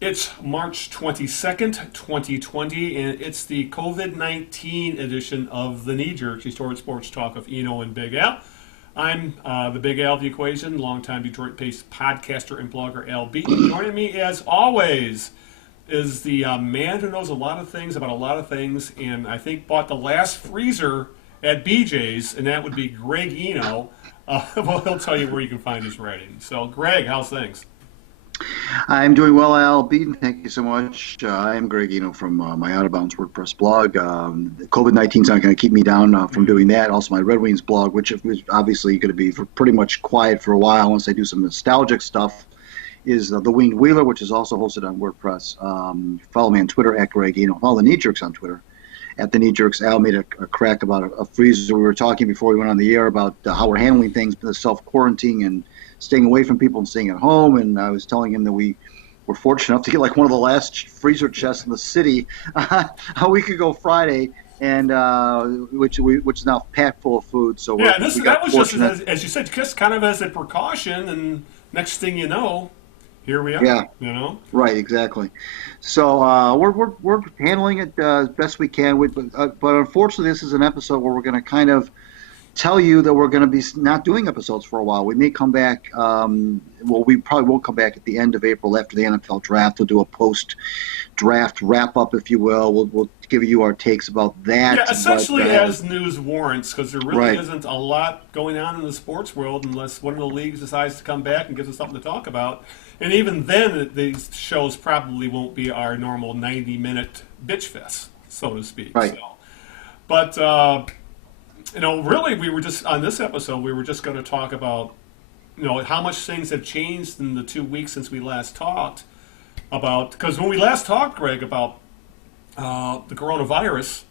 It's March 22nd, 2020, and it's the COVID-19 edition of the Knee Jerk, Restored Sports Talk of Eno and Big Al. I'm the Big Al of the equation, longtime Detroit-based podcaster and blogger Al Beaton. Joining me, as always, is the man who knows a lot of things about a lot of things, and I think bought the last freezer at BJ's, and that would be Greg Eno. Well, he'll tell you where you can find his writing. So, Greg, how's things? I'm doing well, Al Beaton. Thank you so much. I'm Greg Eno from my Out of Bounds WordPress blog. COVID-19 is not going to keep me down from doing that. Also, my Red Wings blog, which is obviously going to be pretty much quiet for a while unless I do some nostalgic stuff, is the Winged Wheeler, which is also hosted on WordPress. Follow me on Twitter at Greg Eno. Follow the Knee Jerks on Twitter at the Knee Jerks. Al made a crack about a freezer. We were talking before we went on the air about how we're handling things, the self-quarantine and staying away from people and staying at home. And I was telling him that we were fortunate enough to get like one of the last freezer chests in the city a week ago Friday, and which is now packed full of food. So yeah, that was fortunate. Just as you said, just kind of as a precaution, and next thing you know, here we are. Yeah, you know, right, exactly. So we're handling it as best we can. But unfortunately, this is an episode where we're going to kind of tell you that we're going to be not doing episodes for a while. We may come back. We probably will come back at the end of April after the NFL draft. We'll do a post-draft wrap-up, if you will. We'll give you our takes about that. Yeah, essentially as news warrants, because there really isn't a lot going on in the sports world unless one of the leagues decides to come back and gives us something to talk about. And even then, these shows probably won't be our normal 90-minute bitch fest, so to speak. Right. So, but really, we were just on this episode. We were just going to talk about, how much things have changed in the 2 weeks since we last talked about. Because when we last talked, Greg, about the coronavirus,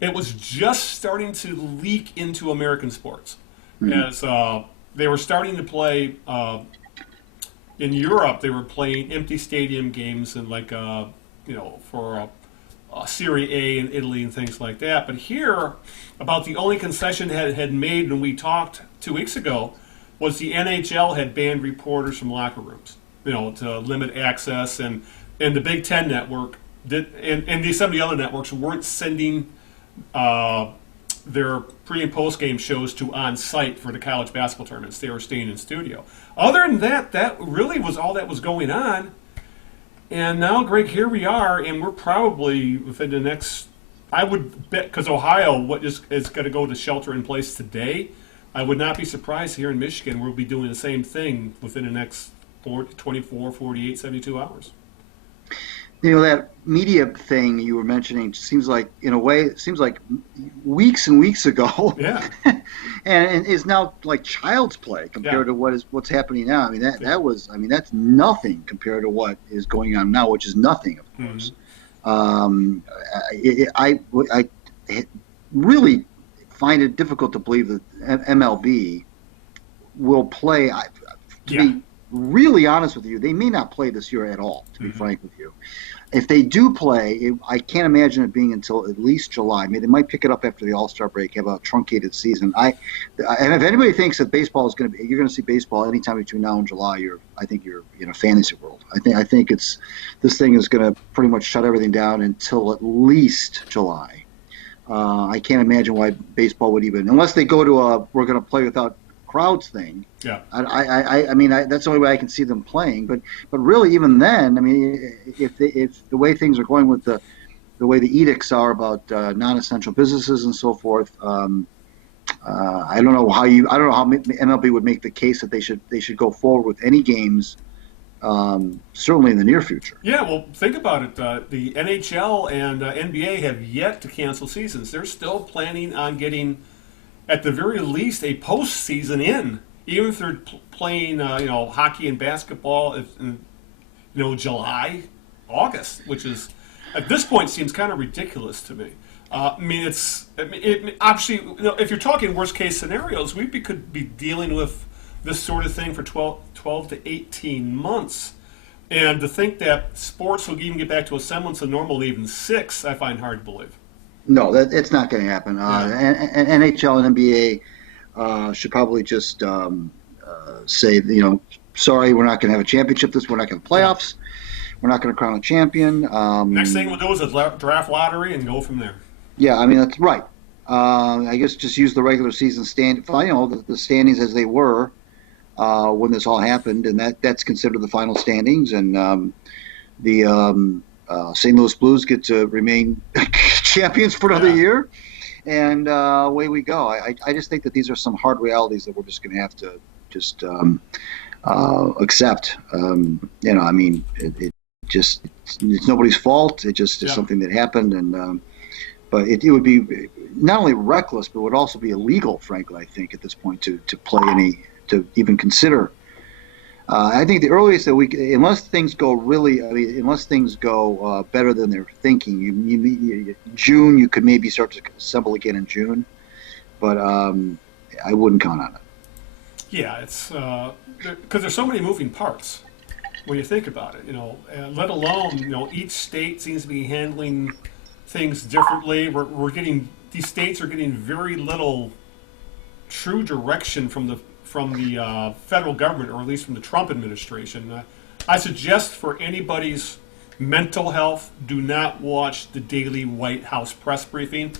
it was just starting to leak into American sports, as they were starting to play in Europe. They were playing empty stadium games and for Serie A in Italy and things like that. But here, about the only concession had made when we talked 2 weeks ago was the NHL had banned reporters from locker rooms, to limit access, and the Big Ten network did, and some of the other networks weren't sending their pre and post game shows to on site for the college basketball tournaments. They were staying in studio. Other than that, that really was all that was going on. And now, Greg, here we are, and we're probably within the next, I would bet, because Ohio is going to go to shelter in place today. I would not be surprised here in Michigan we'll be doing the same thing within the next 24, 48, 72 hours. That media thing you were mentioning seems like, in a way, it seems like weeks and weeks ago. Yeah. and is now like child's play compared to what's happening now. I mean, that's nothing compared to what is going on now, which is nothing, of course. I really find it difficult to believe that MLB will play. To be really honest with you, they may not play this year at all, to be frank with you. If they do play, I can't imagine it being until at least July. I mean, they might pick it up after the All-Star break, have a truncated season. And if anybody thinks that baseball is you're going to see baseball anytime between now and July, I think you're in a fantasy world. I think this thing is going to pretty much shut everything down until at least July. I can't imagine why baseball would even, unless they go to we're going to play without crowds thing. Yeah. I mean, that's the only way I can see them playing. But really, even then, I mean, if the way things are going with the way the edicts are about non-essential businesses and so forth, I don't know how MLB would make the case that they should go forward with any games. Certainly in the near future. Yeah, well, think about it. The NHL and NBA have yet to cancel seasons. They're still planning on getting, at the very least, a postseason in, even if they're playing, hockey and basketball in, July, August, which is, at this point, seems kind of ridiculous to me. Obviously, if you're talking worst case scenarios, we could be dealing with this sort of thing for 12 to 18 months. And to think that sports will even get back to a semblance of normal in even 6, I find hard to believe. No, it's not going to happen. And NHL and NBA should probably just say, sorry, we're not going to have a championship. We're not going to have playoffs. We're not going to crown a champion. Next thing we'll do is a draft lottery and go from there. Yeah, I mean that's right. I guess just use the regular season the standings as they were when this all happened, and that's considered the final standings. And the St. Louis Blues get to remain champions for another year, and away we go. I just think that these are some hard realities that we're just going to have to just accept. I mean, it's nobody's fault. It just is something that happened, and but it would be not only reckless, but would also be illegal, frankly, I think, at this point to to even consider. I think the earliest that unless things go better than they're thinking, June, you could maybe start to assemble again in June, but I wouldn't count on it. Yeah, it's because there's so many moving parts when you think about it, let alone, each state seems to be handling things differently. These states are getting very little true direction from the federal government, or at least from the Trump administration. I suggest for anybody's mental health, do not watch the daily White House press briefing.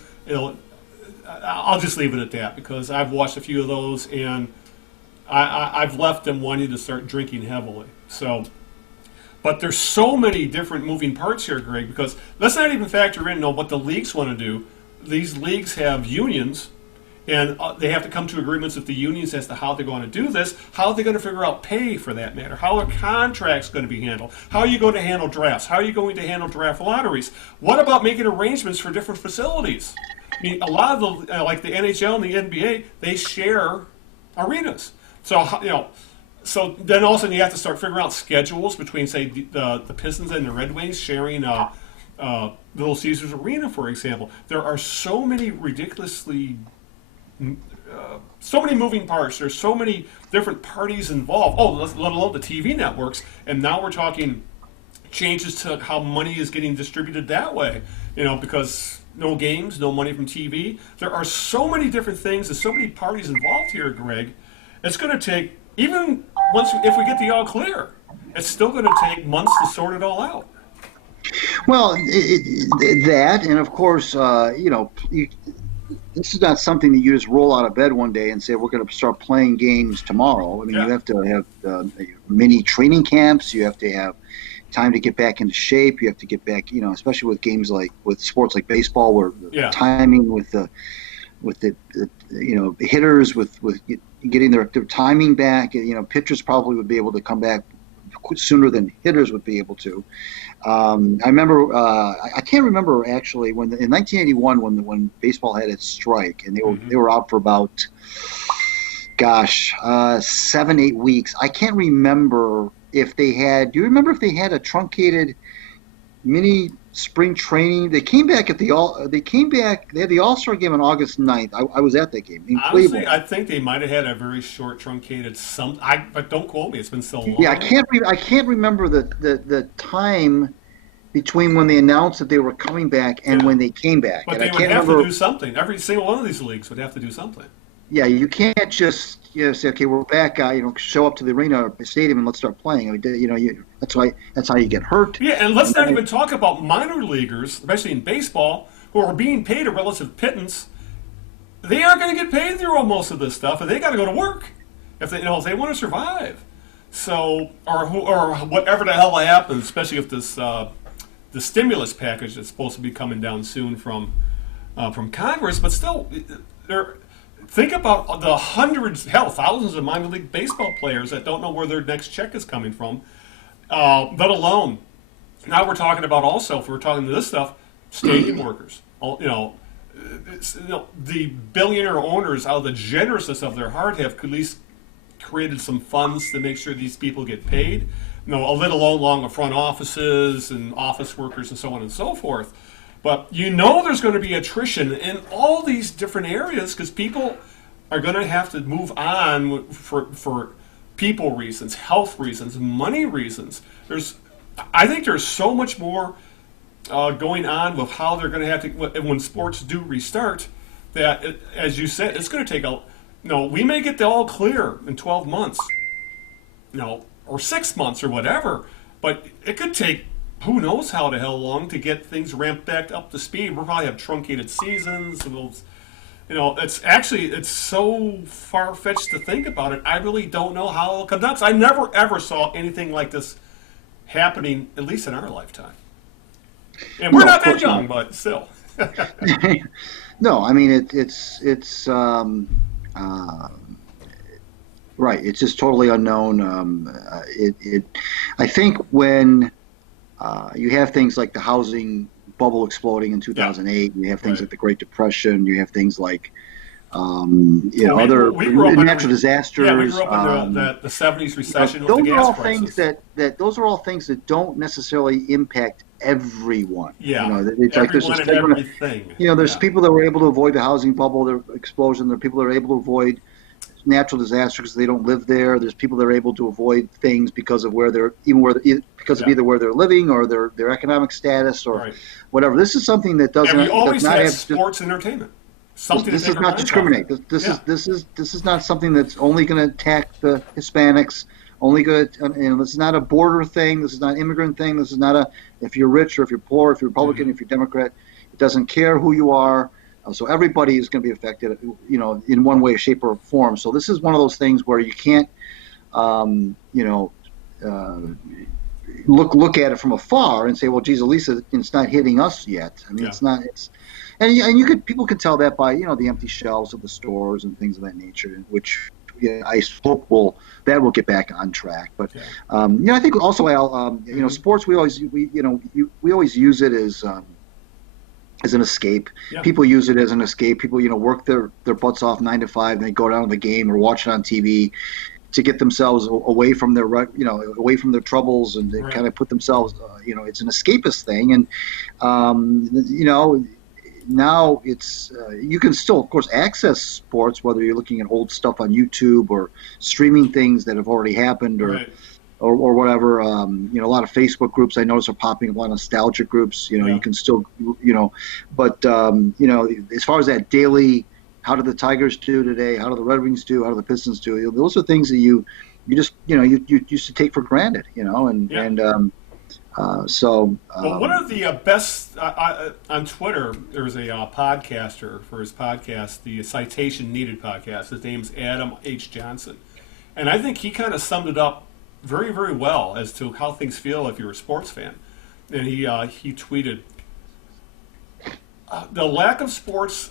I'll just leave it at that, because I've watched a few of those, and I've left them wanting to start drinking heavily. But there's so many different moving parts here, Greg, because let's not even factor in what the leagues want to do. These leagues have unions, and they have to come to agreements with the unions as to how they're going to do this. How are they going to figure out pay, for that matter? How are contracts going to be handled? How are you going to handle drafts? How are you going to handle draft lotteries? What about making arrangements for different facilities? I mean, a lot of like the NHL and the NBA, they share arenas. So then all of a sudden you have to start figuring out schedules between, say, the Pistons and the Red Wings sharing Little Caesars Arena, for example. There are so many so many moving parts. There's so many different parties involved. Let alone the TV networks. And now we're talking changes to how money is getting distributed that way. Because no games, no money from TV. There are so many different things. There's so many parties involved here, Greg. It's going to take, even if we get the all clear, it's still going to take months to sort it all out. Well, that, and of course, this is not something that you just roll out of bed one day and say, we're going to start playing games tomorrow. I mean, you have to have mini training camps. You have to have time to get back into shape. You have to get back, especially with games with sports like baseball, where timing with the hitters, with getting their timing back. Pitchers probably would be able to come back sooner than hitters would be able to. I remember, I can't remember actually in 1981 when baseball had its strike, and they were out for about 7-8 weeks. I can't remember if they had. Do you remember if they had a truncated mini spring training? They came back They had the All-Star game on August 9th. I was at that game in Cleveland. I think they might have had a very short truncated but don't quote me. It's been so long. Yeah, I can't remember the time between when they announced that they were coming back and when they came back. But and they would have to do something. Every single one of these leagues would have to do something. Yeah, you can't just say, okay, we're back. Show up to the arena or stadium and let's start playing. I mean, that's how you get hurt. Yeah, and let's not even talk about minor leaguers, especially in baseball, who are being paid a relative pittance. They aren't going to get paid through most of this stuff, and they got to go to work if they want to survive. So, or whatever the hell happens, especially if this the stimulus package that's supposed to be coming down soon from Congress, but still, think about the hundreds, thousands of minor league baseball players that don't know where their next check is coming from, let alone, now we're talking about also, if we're talking to this stuff, stadium workers. The billionaire owners, out of the generousness of their heart, have at least created some funds to make sure these people get paid. A little along the front offices and office workers and so on and so forth. But there's going to be attrition in all these different areas, because people are going to have to move on for people reasons, health reasons, money reasons. I think there's so much more going on with how they're going to have to, when sports do restart, that, as you said, it's going to take we may get the all clear in 12 months, or 6 months or whatever, but it could take who knows how the hell long to get things ramped back up to speed. We'll probably have truncated seasons. It's so far fetched to think about it. I really don't know how it'll come down. I never ever saw anything like this happening, at least in our lifetime. And we're No, not of that course young, not. but still. No, I mean it's right. It's just totally unknown. I think when you have things like the housing bubble exploding in Yeah, 2008, you have things right. like the Great Depression, you have things like Well, other we grew up natural we grew disasters. up in the 70s recession with the Those are gas all things prices. that those are all things that don't necessarily impact everyone. Yeah, It's like there's a everyone and segment. everything. There's Yeah. people that were able to avoid the housing bubble, the explosion. There are people that are able to avoid natural disasters because they don't live there. There's people that are able to avoid things because of because of Yeah. either where they're living or their economic status or Right. whatever. This is something that And we does always not had have sports entertainment. this, Something to this take does our not minds off discriminate. of. Yeah. This is not something that's only going to attack the Hispanics. Only going to, this is not a border thing. This is not an immigrant thing. This is not a if you're rich or if you're poor, if you're Republican, if you're Democrat. It doesn't care who you are. So everybody is going to be affected, in one way, shape, or form. So this is one of those things where you can't, uh, look at it from afar and say, well, geez, at least it's not hitting us yet. I mean, Yeah. it's not. And people can tell that by the empty shelves of the stores and things of that nature, which I hope will get back on track. But Yeah. I think also, Al, sports we always use it as an escape. Yeah. People use it as an escape. People, work their butts off 9 to 5, and they go down to the game or watch it on TV to get themselves away from away from their troubles, and they Right. kind of put themselves, it's an escapist thing. And, now it's you can still, of course, access sports, whether you're looking at old stuff on YouTube or streaming things that have already happened or Right. or whatever. A lot of Facebook groups I notice are popping up, a lot of nostalgia groups. Yeah. You can still, but as far as that daily, how do the Tigers do today? How do the Red Wings do? How do the Pistons do? Those are things that you just, you used to take for granted, and Yeah. so. Well, one of the best on Twitter, there's a podcaster for his podcast, the Citation Needed podcast. His name's Adam H. Johnson, and I think he kind of summed it up very, very well as to how things feel if you're a sports fan. And he tweeted, the lack of sports,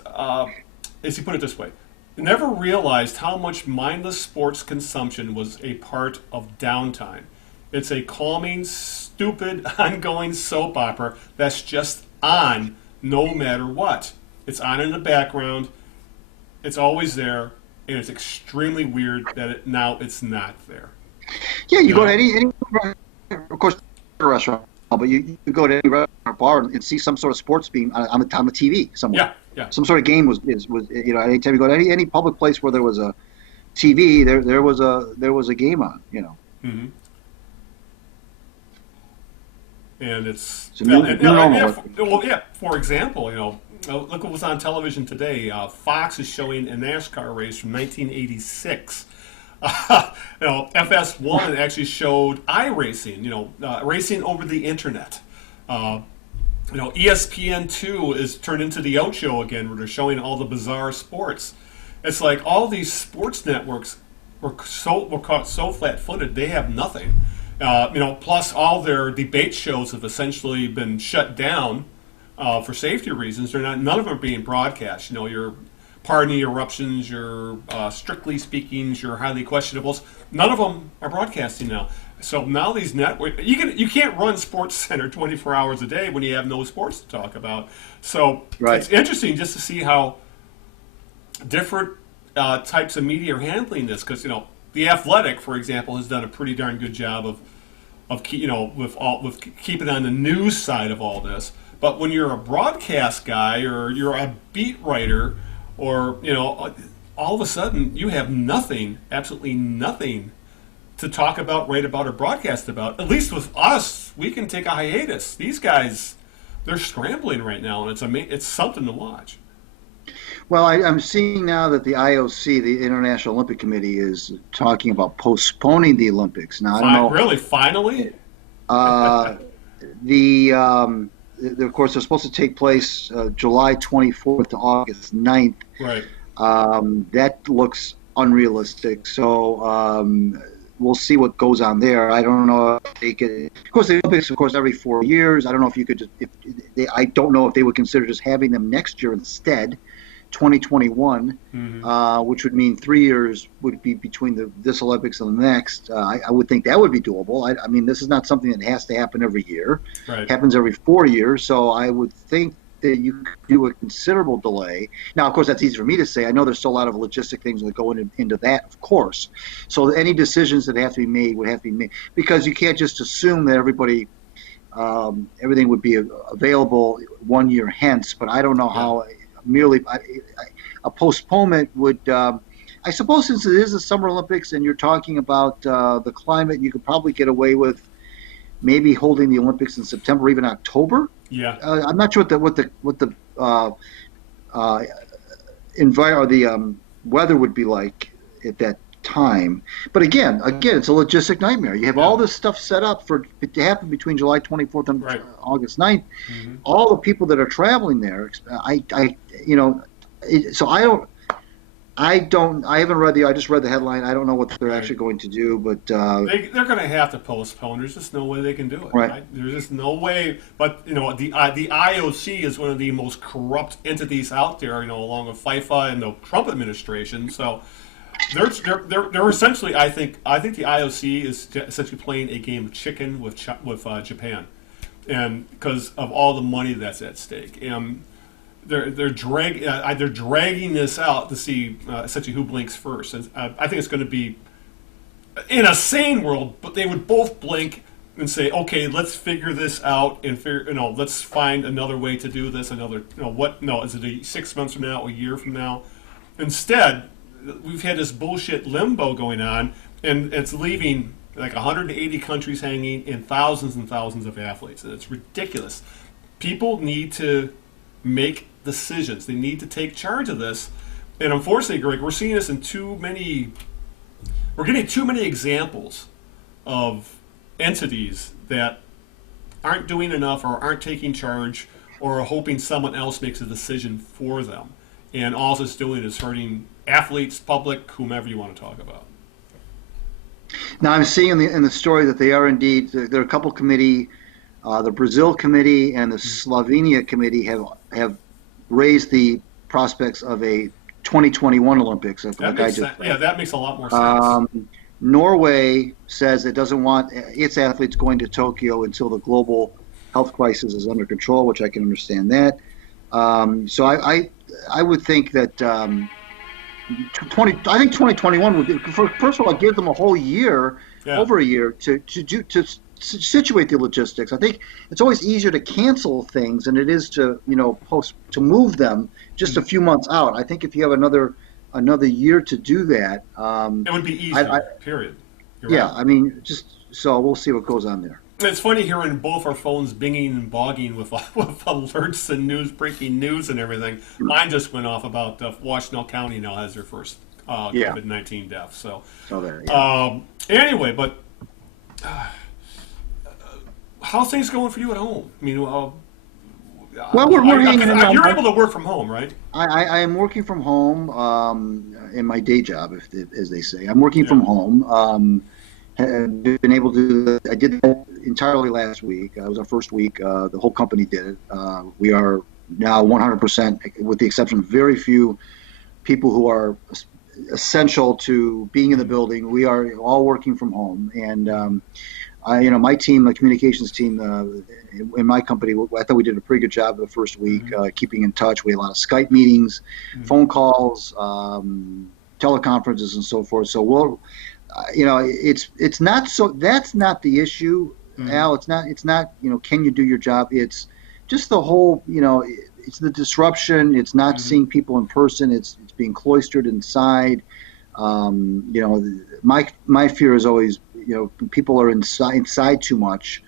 as he put it this way, never realized how much mindless sports consumption was a part of downtime. It's a calming, stupid, ongoing soap opera that's just on no matter what. It's on in the background. It's always there, and it's extremely weird that now it's not there. Yeah, you go to Yeah. any of course, a restaurant, but you go to any restaurant or bar and see some sort of sports beam on the TV somewhere. Yeah, yeah. Some sort of game was anytime you go to any public place where there was a TV, there was a game on. Mm-hmm. And it's It's a new normal. For example, look what was on television today. Fox is showing a NASCAR race from 1986. FS1 actually showed iRacing, racing over the internet. ESPN2 is turned into the Ocho again, where they're showing all the bizarre sports. It's like all these sports networks were caught so flat-footed they have nothing. Plus all their debate shows have essentially been shut down for safety reasons. None of them are being broadcast. Your pardon eruptions, your strictly speakings, your highly questionables. None of them are broadcasting now. So now these networks, you can't run Sports Center 24 hours a day when you have no sports to talk about. So Right. It's interesting just to see how different types of media are handling this. Because the Athletic, for example, has done a pretty darn good job of with keeping on the news side of all this. But when you're a broadcast guy or you're a beat writer, or all of a sudden you have nothing, absolutely nothing, to talk about, write about, or broadcast about. At least with us, we can take a hiatus. These guys, they're scrambling right now, and it's something to watch. Well, I'm seeing now that the IOC, the International Olympic Committee, is talking about postponing the Olympics. Now, I don't know. Really, finally? Uh, of course, they're supposed to take place July 24th to August 9th. Right. That looks unrealistic. So we'll see what goes on there. I don't know if they could. Of course, the Olympics, of course, every 4 years. I don't know if you could just. I don't know if they would consider just having them next year instead, 2021, which would mean 3 years would be between this Olympics and the next. I would think that would be doable. I mean, this is not something that has to happen every year. Right. It happens every 4 years. So I would think that you could do a considerable delay. Now, of course, that's easy for me to say. I know there's still a lot of logistic things that go into that, of course. So any decisions that have to be made would have to be made, because you can't just assume that everybody, everything would be available 1 year hence. But I don't know how merely a postponement would. I suppose since it is the Summer Olympics and you're talking about the climate, you could probably get away with maybe holding the Olympics in September, or even October. Yeah. I'm not sure what the weather would be like at that time. But again, it's a logistic nightmare. You have all this stuff set up for it to happen between July 24th and August 9th. All the people that are traveling there, so I haven't read I just read the headline. I don't know what they're actually going to do, but they're going to have to postpone. There's just no way they can do it. Right? There's just no way. But the IOC is one of the most corrupt entities out there. Along with FIFA and the Trump administration. So they're essentially. I think the IOC is essentially playing a game of chicken with Japan, and because of all the money that's at stake. They're dragging this out to see essentially who blinks first. And I think it's going to be in a sane world, but they would both blink and say, "Okay, let's figure this out and let's find another way to do this." Is it 6 months from now, a year from now? Instead, we've had this bullshit limbo going on, and it's leaving like 180 countries hanging and thousands of athletes, and it's ridiculous. People need to make decisions. They need to take charge of this. And unfortunately, Greg, we're seeing this in we're getting too many examples of entities that aren't doing enough or aren't taking charge or are hoping someone else makes a decision for them. And all it's doing is hurting athletes, public, whomever you want to talk about. Now I'm seeing in the story that they are indeed, there are a couple committee, the Brazil committee and the Slovenia committee have raised the prospects of a 2021 Olympics. That makes a lot more sense. Norway says it doesn't want its athletes going to Tokyo until the global health crisis is under control, which I can understand that. So I would think that I think 2021 would be, first of all, give them a whole year, over a year to situate the logistics. I think it's always easier to cancel things than it is to to move them just a few months out. I think if you have another year to do that, it would be easier. Period. You're right. I mean, so we'll see what goes on there. It's funny hearing both our phones binging and bogging with alerts and breaking news and everything. Mine just went off about Washtenaw County now has their first COVID-19 death. So anyway, but. How's things going for you at home? I mean, well, we're hanging in. You're able to work from home, right? I am working from home in my day job, as they say. I'm working from home. Have been able to. I did that entirely last week. It was our first week. The whole company did it. We are now 100%, with the exception of very few people who are essential to being in the building. We are all working from home, and. My team, the communications team in my company, I thought we did a pretty good job the first week, keeping in touch. We had a lot of Skype meetings, phone calls, teleconferences, and so forth. So we'll, it's not so. That's not the issue, Al. It's not. Can you do your job? It's just the whole. It's the disruption. It's not seeing people in person. It's being cloistered inside. My fear is always. People are inside too much.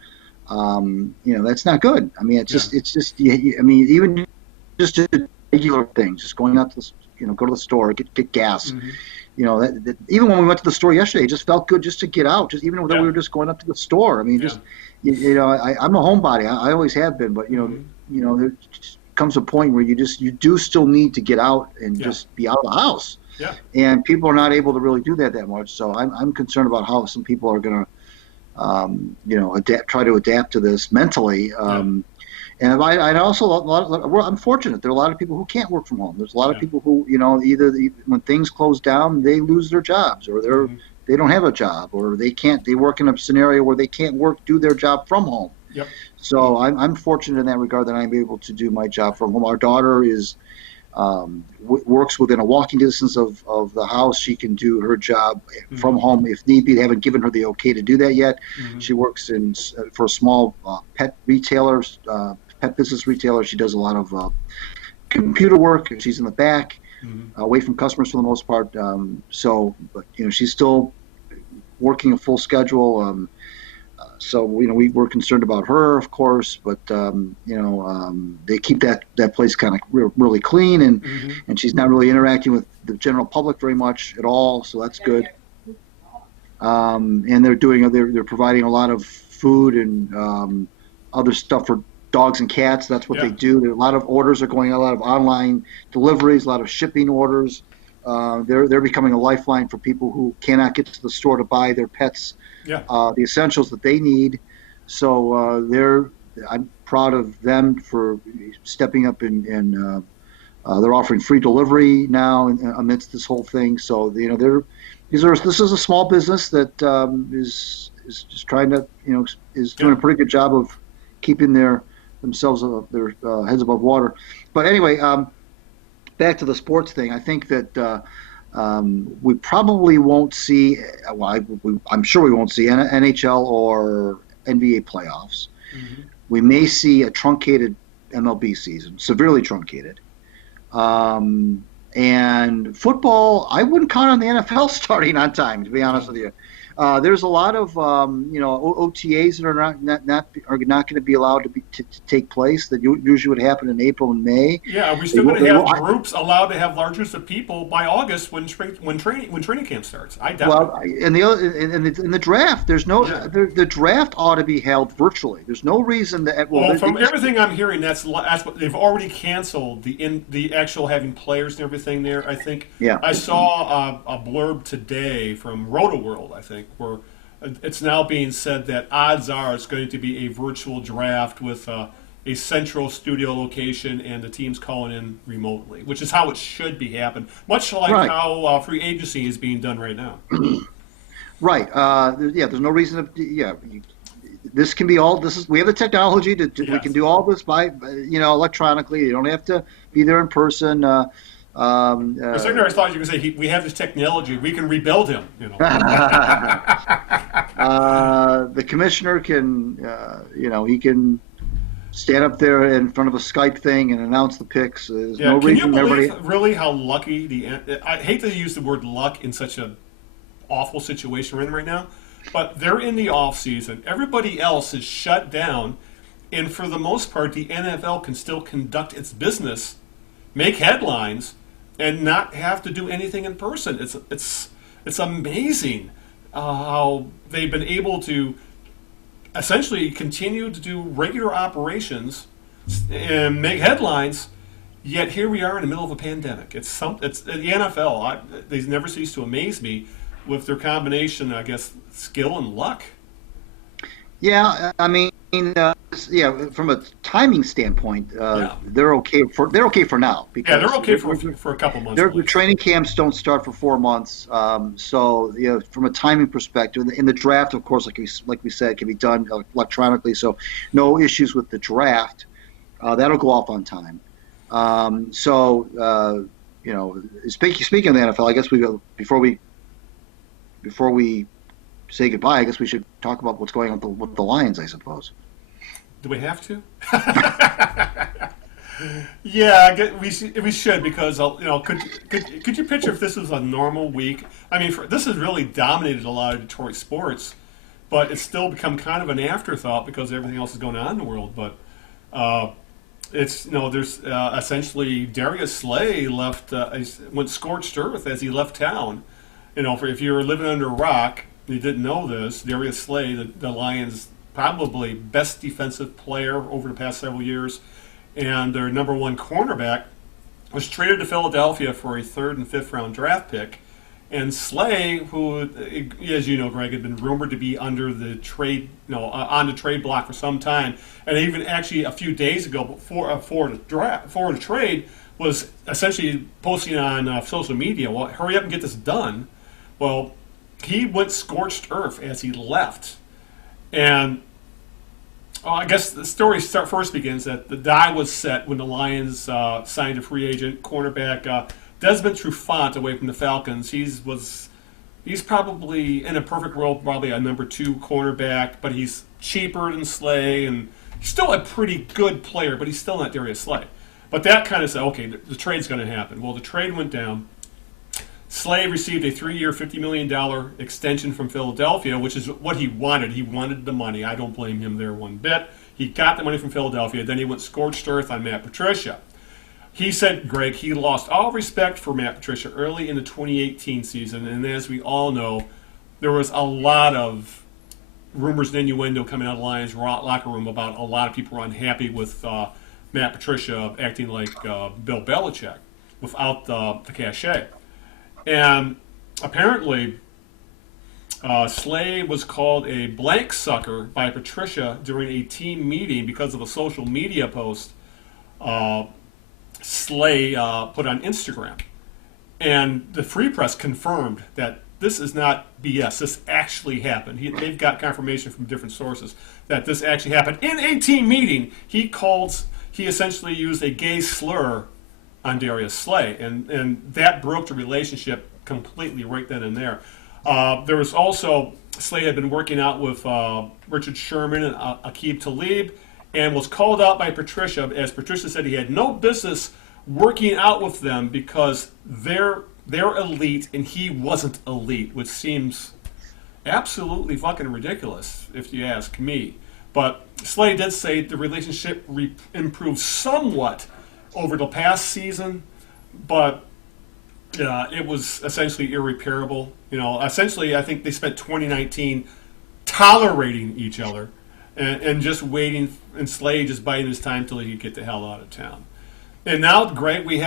That's not good. I mean, even just regular things, just going out to go to the store, get gas. even when we went to the store yesterday, it just felt good just to get out. Just even though we were just going up to the store. I mean, Yeah. I'm a homebody. I always have been, but there just comes a point where you do still need to get out and just be out of the house. Yeah. And people are not able to really do that much. So I'm concerned about how some people are going to, try to adapt to this mentally. And I also, I'm fortunate. There are a lot of people who can't work from home. There's a lot of people who, either when things close down, they lose their jobs, or they don't have a job, or they work in a scenario where they can't do their job from home. Yep. So I'm fortunate in that regard that I'm able to do my job from home. Our daughter works within a walking distance of the house. She can do her job from home if need be. They haven't given her the okay to do that yet. She works for a small pet business retailer. She does a lot of computer work, and she's in the back, away from customers for the most part. But she's still working a full schedule. So we were concerned about her, of course, but they keep that place kind of really clean, and she's not really interacting with the general public very much at all. So that's good. And they're providing a lot of food and other stuff for dogs and cats. That's what they do. There are a lot of orders are going out, a lot of online deliveries, a lot of shipping orders. They're becoming a lifeline for people who cannot get to the store to buy their pets the essentials that they need. So I'm proud of them for stepping up, and they're offering free delivery now amidst this whole thing. So this is a small business that is just trying to is doing a pretty good job of keeping their heads above water. But anyway, back to the sports thing. I think that we probably won't see. I'm sure we won't see NHL or NBA playoffs. We may see a truncated MLB season, severely truncated. And football, I wouldn't count on the NFL starting on time, to be honest with you. There's a lot of OTAs that are not going to be allowed to take place that usually would happen in April and May. Yeah, we're still going to have groups allowed to have large groups of people by August when training camp starts. I doubt. Well, in the draft, there's no the draft ought to be held virtually. There's no reason that. Well, from everything I'm hearing, that's what they've already canceled the actual having players and everything there. I think. Yeah. I saw a blurb today from Roto World, I think, where it's now being said that odds are it's going to be a virtual draft with a central studio location and the teams calling in remotely, which is how it should be happening, much like how free agency is being done right now. Right. There's no reason to. This can be all. We have the technology we can do all this by electronically. You don't have to be there in person. For a second, I thought you were going to say we have this technology. We can rebuild him. The commissioner can, he can stand up there in front of a Skype thing and announce the picks. There's no can reason you believe really how lucky I hate to use the word luck in such an awful situation we're in right now, but they're in the off season. Everybody else is shut down, and for the most part, the NFL can still conduct its business, make headlines, and not have to do anything in person. It's amazing how they've been able to essentially continue to do regular operations and make headlines. Yet here we are in the middle of a pandemic. It's the NFL. They never cease to amaze me with their combination, I guess, skill and luck. Yeah, I mean, from a timing standpoint, they're okay for now. Because they're okay for a couple months. Their training camps don't start for 4 months. So, from a timing perspective, in the draft, of course, like we said, can be done electronically. So, no issues with the draft. That'll go off on time. Speaking of the NFL, I guess before we say goodbye, I guess we should talk about what's going on with the Lions, I suppose. Do we have to? Yeah, we should, because could you picture if this was a normal week? I mean, this has really dominated a lot of Detroit sports, but it's still become kind of an afterthought because everything else is going on in the world. But there's essentially Darius Slay went scorched earth as he left town. if you were living under a rock, you didn't know this. Darius Slay, the Lions' probably best defensive player over the past several years, and their number one cornerback, was traded to Philadelphia for a third and fifth round draft pick. And Slay, who, as you know, Greg, had been rumored to be under the trade, on the trade block for some time, and even actually a few days ago, before the trade, was essentially posting on social media, "Well, hurry up and get this done." Well, he went scorched earth as he left, and I guess the story first begins that the die was set when the Lions signed a free agent cornerback. Desmond Trufant away from the Falcons. He's probably in a perfect world, probably a number 2 cornerback, but he's cheaper than Slay, and he's still a pretty good player, but he's still not Darius Slay. But that kind of said, okay, the trade's going to happen. Well, the trade went down. Slay received a 3-year, $50 million extension from Philadelphia, which is what he wanted. He wanted the money. I don't blame him there one bit. He got the money from Philadelphia. Then he went scorched earth on Matt Patricia. He said, Greg, he lost all respect for Matt Patricia early in the 2018 season, and as we all know, there was a lot of rumors and innuendo coming out of the Lions locker room about a lot of people were unhappy with Matt Patricia acting like Bill Belichick without the cachet. And apparently, Slay was called a blank sucker by Patricia during a team meeting because of a social media post Slay put on Instagram. And the Free Press confirmed that this is not BS. This actually happened. They've got confirmation from different sources that this actually happened. In a team meeting, he essentially used a gay slur on Darius Slay, and that broke the relationship completely right then and there. There was also, Slay had been working out with Richard Sherman and Aqib Talib, and was called out by Patricia, as Patricia said he had no business working out with them because they're elite and he wasn't elite, which seems absolutely fucking ridiculous if you ask me. But Slay did say the relationship improved somewhat over the past season, but it was essentially irreparable. Essentially, I think they spent 2019 tolerating each other and just waiting, and Slay just biding his time till he could get the hell out of town. And now, Greg, we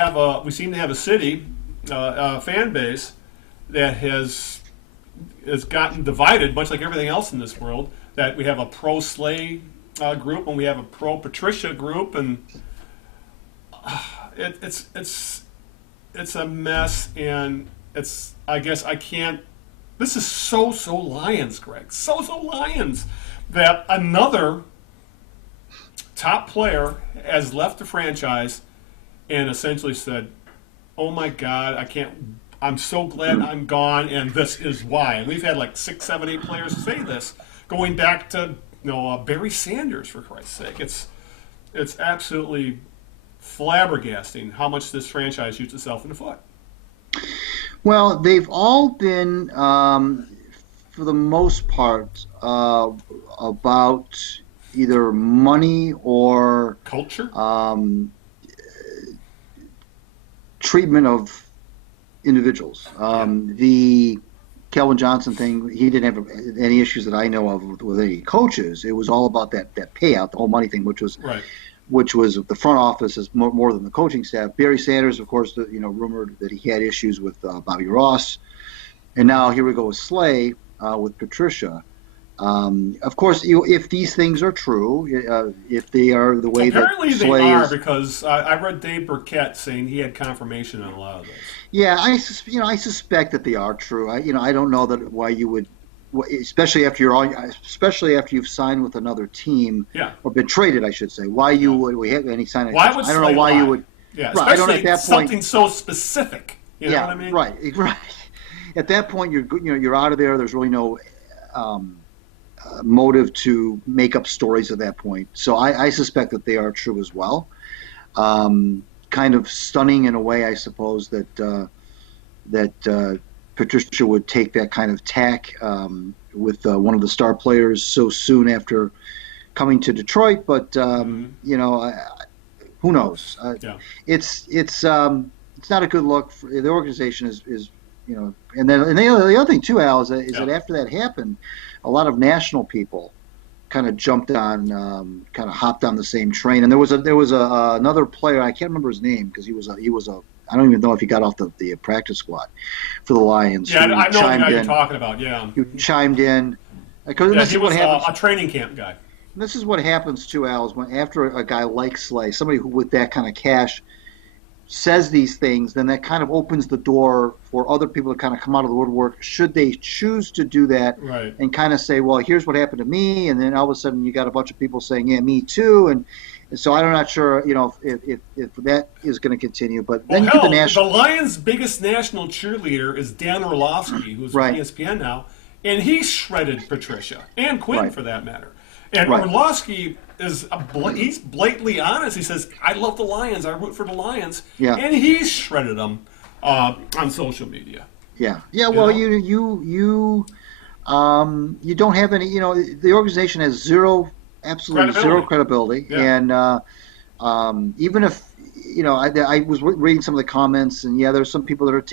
seem to have a city, a fan base that has gotten divided, much like everything else in this world. That we have a pro Slay group and we have a pro Patricia group, and it's a mess. And I guess I can't. This is so Lions, Greg. So Lions that another top player has left the franchise and essentially said, "Oh my God, I can't. I'm so glad I'm gone, and this is why." And we've had like 6, 7, 8 players say this, going back to Barry Sanders, for Christ's sake. It's absolutely flabbergasting how much this franchise shoots itself in the foot. Well, they've all been, for the most part, about either money or culture, treatment of individuals. The Kelvin Johnson thing, he didn't have any issues that I know of with any coaches. It was all about that payout, the whole money thing, which was right. Which was the front office is more than the coaching staff. Barry Sanders, of course, rumored that he had issues with Bobby Ross, and now here we go with Slay with Patricia. Of course, if these things are true, if they are the way apparently that Slay they are, is, because I read Dave Burkett saying he had confirmation on a lot of this. Yeah, I suspect that they are true. I don't know that why you would, especially after you've signed with another team, yeah, or been traded, I should say. Why you would we have any sign? Why would I don't know why you would. Yeah, right, especially at that something point, so specific. You know what I mean? Right. At that point, you're out of there. There's really no motive to make up stories at that point. So I suspect that they are true as well. Kind of stunning in a way, I suppose, that Patricia would take that kind of tack with one of the star players so soon after coming to Detroit. But who knows? Yeah. It's not a good look. The organization is and then the other thing too, Al, is that after that happened, a lot of national people kind of jumped on, kind of hopped on the same train. And there was another player, I can't remember his name because he was a I don't even know if he got off the practice squad for the Lions. Yeah, I know the guy you're talking about. Yeah, he chimed in. Because yeah, he was a training camp guy. This is what happens too, Al, is when after a guy like Slay, somebody who with that kind of cash says these things, then that kind of opens the door for other people to kind of come out of the woodwork should they choose to do that, right, and kind of say, well, here's what happened to me, and then all of a sudden you got a bunch of people saying, yeah, me too, and so I'm not sure, if that is going to continue. But then you get the Lions' biggest national cheerleader is Dan Orlovsky, who's with ESPN now, and he shredded Patricia and Quinn for that matter. And Orlovsky he's blatantly honest. He says, I love the Lions. I root for the Lions. Yeah. And he's shredded them on social media. Yeah. Yeah. Well, you don't have any, the organization has absolutely zero credibility. Yeah. And even if, I was reading some of the comments, and there's some people that are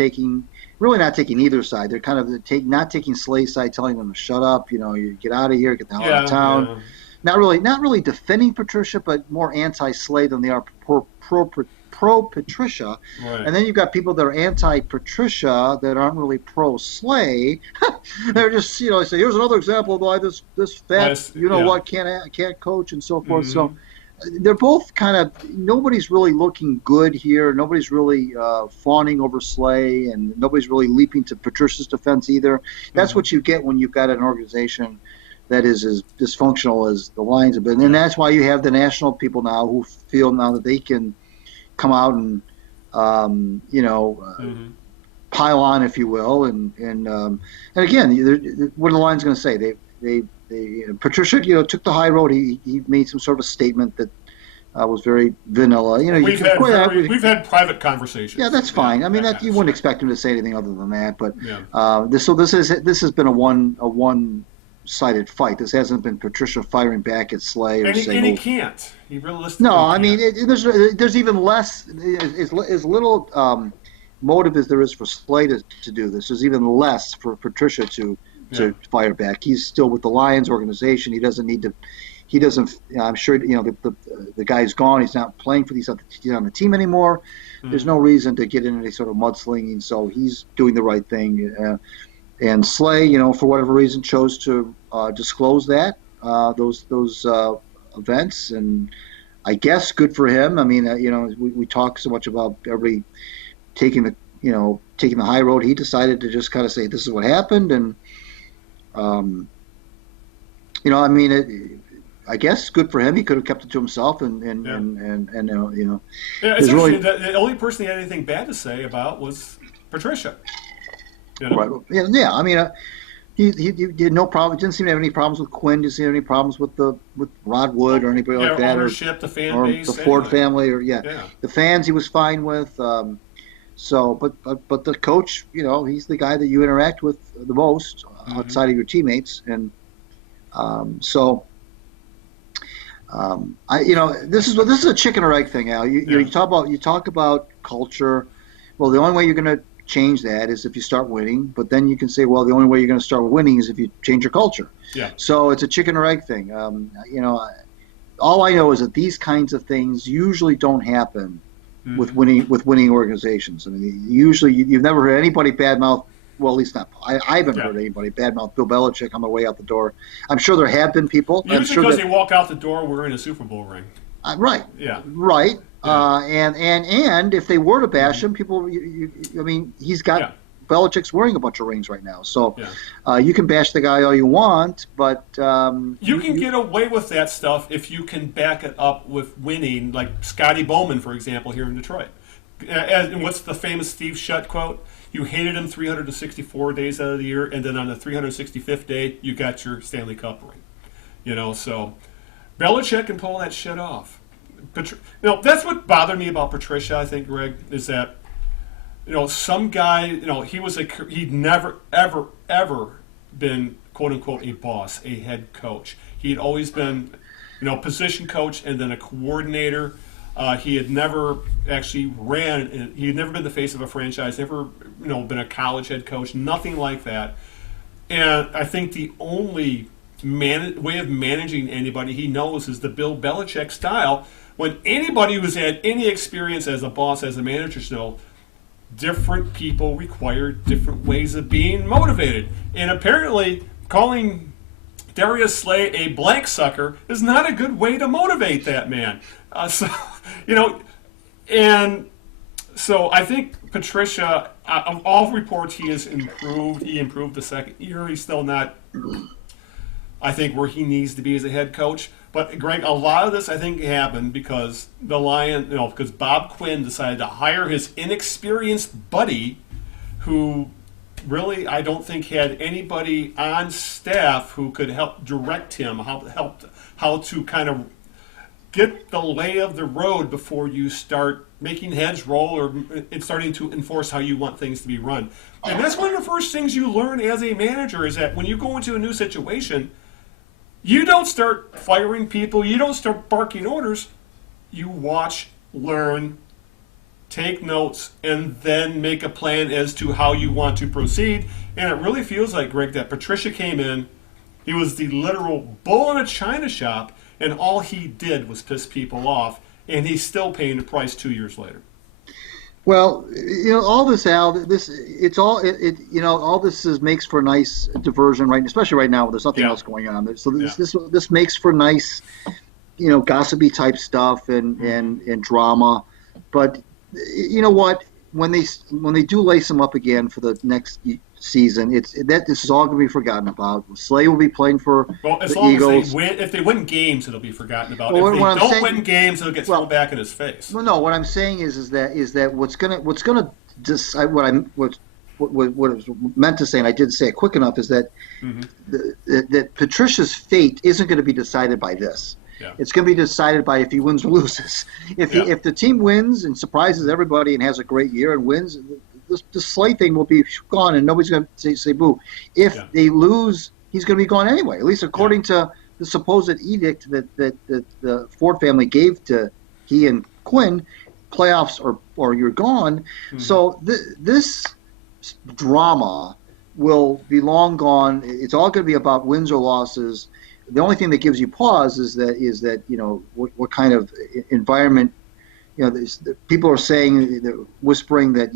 really not taking either side. They're kind of not taking Slay's side, telling them to shut up, you get out of here, get the hell out of town. Yeah. Not really defending Patricia, but more anti-Slay than they are pro Patricia. Right. And then you've got people that are anti-Patricia that aren't really pro-Slay. They're just, say, here's another example of why this fat, what can't coach and so forth. Mm-hmm. So they're both kind of, nobody's really looking good here. Nobody's really fawning over Slay, and nobody's really leaping to Patricia's defense either. That's what you get when you've got an organization that is as dysfunctional as the Lions have been. And that's why you have the national people now who feel now that they can come out and, pile on, if you will. And again, what are the Lions going to say? Patricia, took the high road. He made some sort of a statement that was very vanilla. We've had private conversations. Yeah, that's fine. I mean, you wouldn't expect him to say anything other than that. But this has been a one-sided fight. This hasn't been Patricia firing back at Slay or saying. And he can't. He realistically. No, I mean, there's even less, as little motive as there is for Slay to do this. There's even less for Patricia to fire back. He's still with the Lions organization. He doesn't need to. He doesn't. I'm sure the guy's gone. He's not playing for he's on the team anymore. There's no reason to get into any sort of mudslinging. So he's doing the right thing. And Slay, for whatever reason, chose to disclose that those events, and I guess good for him. I mean, we talk so much about everybody taking the high road. He decided to just kind of say, this is what happened, and I guess good for him. He could have kept it to himself, and Yeah, it's really the only person he had anything bad to say about was Patricia. Right. Yeah. I mean, he did no problem. Didn't seem to have any problems with Quinn. Didn't seem to have any problems with Rod Wood or anybody like that, ownership, the fan base, the Ford family, the fans. He was fine with. But the coach, he's the guy that you interact with the most outside of your teammates, and this is a chicken or egg thing, Al. You talk about culture. Well, the only way you're going to change that is if you start winning, but then you can say, well, the only way you're going to start winning is if you change your culture. Yeah. So it's a chicken or egg thing. All I know is that these kinds of things usually don't happen with winning organizations. I mean, usually you've never heard anybody badmouth. Well, at least not. I haven't heard anybody badmouth Bill Belichick on the way out the door. I'm sure there have been people. Usually because they walk out the door wearing a Super Bowl ring. Right. Yeah. Right. And if they were to bash him, people, he's got Belichick's wearing a bunch of rings right now, so you can bash the guy all you want, but you can get away with that stuff if you can back it up with winning, like Scotty Bowman, for example, here in Detroit. And what's the famous Steve Shutt quote? You hated him 364 days out of the year, and then on the 365th day, you got your Stanley Cup ring. So Belichick can pull that shit off. That's what bothered me about Patricia, I think, Greg, is that, some guy, he'd never, ever, ever been, quote unquote, a boss, a head coach. He'd always been, position coach and then a coordinator. He had never actually ran. He had never been the face of a franchise. Never, been a college head coach. Nothing like that. And I think the only way of managing anybody he knows is the Bill Belichick style. When anybody who's had any experience as a boss, as a manager, knows different people require different ways of being motivated. And apparently, calling Darius Slay a blank sucker is not a good way to motivate that man. And so I think Patricia, of all reports, he has improved. He improved the second year. He's still not, I think, where he needs to be as a head coach. But Greg, a lot of this I think happened because because Bob Quinn decided to hire his inexperienced buddy, who really I don't think had anybody on staff who could help direct him, how to kind of get the lay of the road before you start making heads roll or starting to enforce how you want things to be run. And that's one of the first things you learn as a manager is that when you go into a new situation, you don't start firing people. You don't start barking orders. You watch, learn, take notes, and then make a plan as to how you want to proceed. And it really feels like, Greg, that Patricia came in. He was the literal bull in a china shop, and all he did was piss people off. And he's still paying the price 2 years later. Well, all this, Al. All this makes for a nice diversion, right? Especially right now, there's nothing else going on. So this makes for nice, gossipy type stuff and drama. But you know what? When they do lace them up again for the next season, this is all going to be forgotten about. Slay will be playing for as the long Eagles. As they win, if they win games, it'll be forgotten about. Well, if they don't win games, it'll get thrown back in his face. Well, no. What I'm saying is that what's gonna decide what was meant to say, and I didn't say it quick enough, is that that Patricia's fate isn't going to be decided by this. Yeah. It's going to be decided by if he wins or loses. If the team wins and surprises everybody and has a great year and wins, the Slay thing will be gone and nobody's going to say boo. If they lose, he's going to be gone anyway. At least according to the supposed edict that the Ford family gave to he and Quinn, playoffs or you're gone. So this drama will be long gone. It's all going to be about wins or losses. The only thing that gives you pause is that what kind of environment, people are saying, whispering that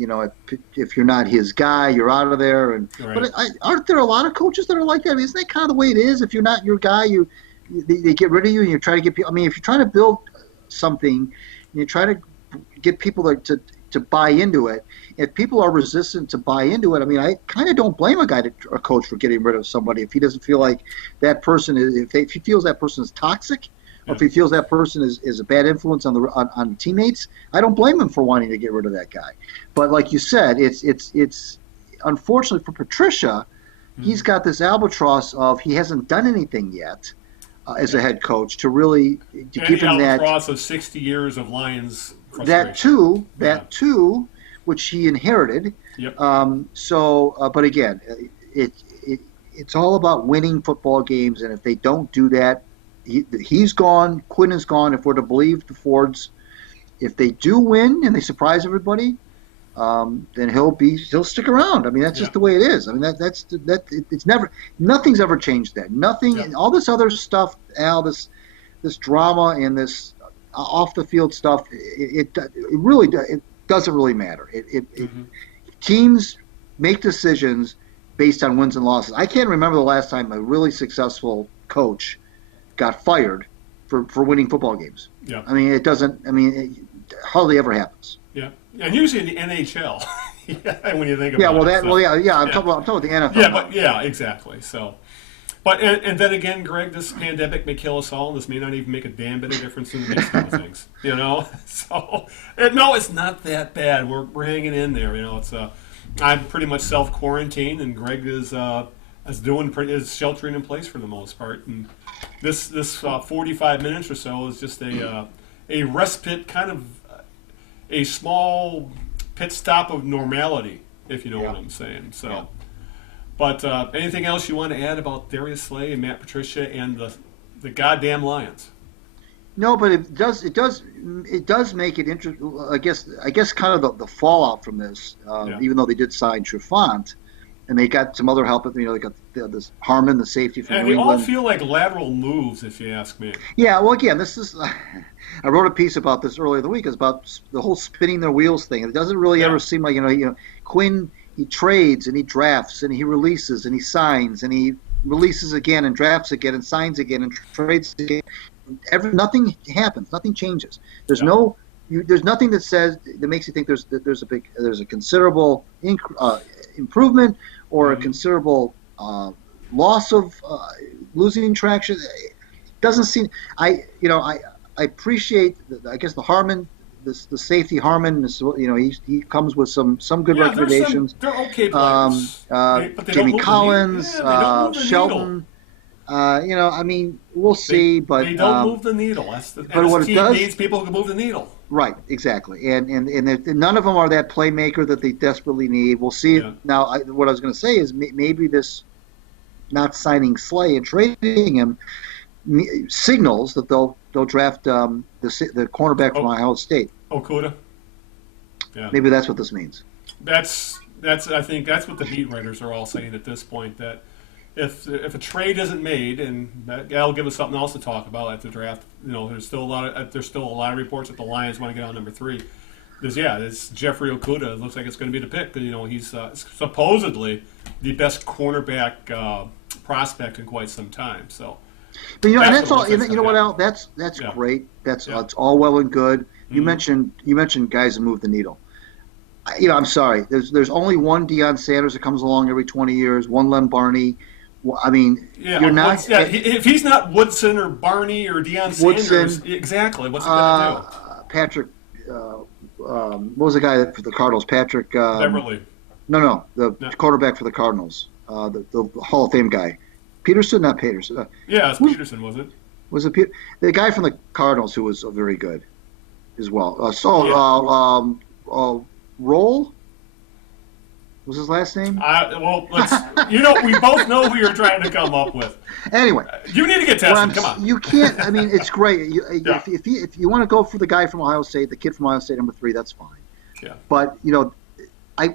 if you're not his guy, you're out of there. Right. But aren't there a lot of coaches that are like that? I mean, isn't that kind of the way it is? If you're not your guy, they get rid of you, and you try to get people. I mean, if you're trying to build something, and you try to get people to buy into it. If people are resistant to buy into it, I mean, I kind of don't blame a coach for getting rid of somebody if he doesn't feel like that person is. If he feels that person is toxic, or if he feels that person is a bad influence on teammates, I don't blame him for wanting to get rid of that guy. But like you said, it's unfortunately for Patricia, he's got this albatross of he hasn't done anything yet as a head coach to give him that albatross of 60 years of Lions frustration. That too, which he inherited. Yep. But again, it's all about winning football games, and if they don't do that, he's gone. Quinn is gone. If we're to believe the Fords, if they do win and they surprise everybody, then he'll stick around. I mean, that's just the way it is. I mean, nothing's ever changed that. Nothing, and all this other stuff, Al, this drama and this off the field stuff, it doesn't really matter. Teams make decisions based on wins and losses. I can't remember the last time a really successful coach got fired for winning football games. Yeah. I mean, it hardly ever happens. Yeah. And usually in the NHL, when you think about I'm talking about the NFL. Yeah, exactly. So, but and then again, Greg, this pandemic may kill us all, and this may not even make a damn bit of difference in the big scheme of things. So no, it's not that bad. We're hanging in there. It's I'm pretty much self-quarantined, and Greg is sheltering in place for the most part. And this 45 minutes or so is just a respite, kind of a small pit stop of normality, if you know what I'm saying. So. Yeah. But anything else you want to add about Darius Slay and Matt Patricia and the goddamn Lions? No, but it does make it interesting. I guess kind of the fallout from this, Yeah. even though they did sign Trufant, and they got some other help. They got this Harmon, the safety from And New they all England. feel like lateral moves, if you ask me. Yeah, well, again, this is. I wrote a piece about this earlier in the week. It's about the whole spinning their wheels thing. It doesn't really Yeah. ever seem like Quinn. He trades and he drafts and he releases and he signs and he releases again and drafts again and signs again and trades again. Nothing happens. Nothing changes. There's Yeah. there's nothing that makes you think there's a considerable improvement or a considerable loss of losing traction. It doesn't seem. I appreciate I guess the Harmon, the safety Harmon. He comes with some good Yeah, recommendations. they're okay players. But they don't Jamie move Collins, the needle. Yeah, they don't move the Sheldon. I mean, we'll They, see, but they don't move the needle. And what this it team does- needs people who can move the needle. right, exactly, and none of them are that playmaker that they desperately need. We'll see. Yeah. Now, what I was going to say is maybe this not signing Slay and trading him signals that they'll draft the cornerback from Ohio State. Okuda. Yeah. Maybe that's what this means. That's I think that's what the beat writers are all saying at this point, that if a trade isn't made, and that'll give us something else to talk about at the draft. There's still a lot of reports that the Lions want to get on number 3. It's Jeffrey Okuda. It looks like it's going to be the pick. He's supposedly the best cornerback prospect in quite some time. So, But and That's that's what all. it looks like You know what, it's Al? That's Yeah. great. It's all well and good. You Mhm. mentioned guys that move the needle. I'm sorry. There's only one Deion Sanders that comes along every 20 years. One Len Barney. Well, I mean, yeah, you're not. if he's not Woodson or Barney or Deion Sanders, Woodson, exactly. What's he going to Patrick. What was the guy for the Cardinals? Patrick. do? Beverly. No, the No. quarterback for the Cardinals. The Hall of Fame guy. Peterson, not Peterson. Yeah, it's Peterson, was it? Was it the guy from the Cardinals who was very good as well? Roll was his last name. We both know who you're trying to come up with. Anyway, You need to get tested. Come on. you can't. I mean, it's great. Yeah. If you want to go for the guy from Ohio State, the kid from Ohio State, number 3, that's fine. Yeah. But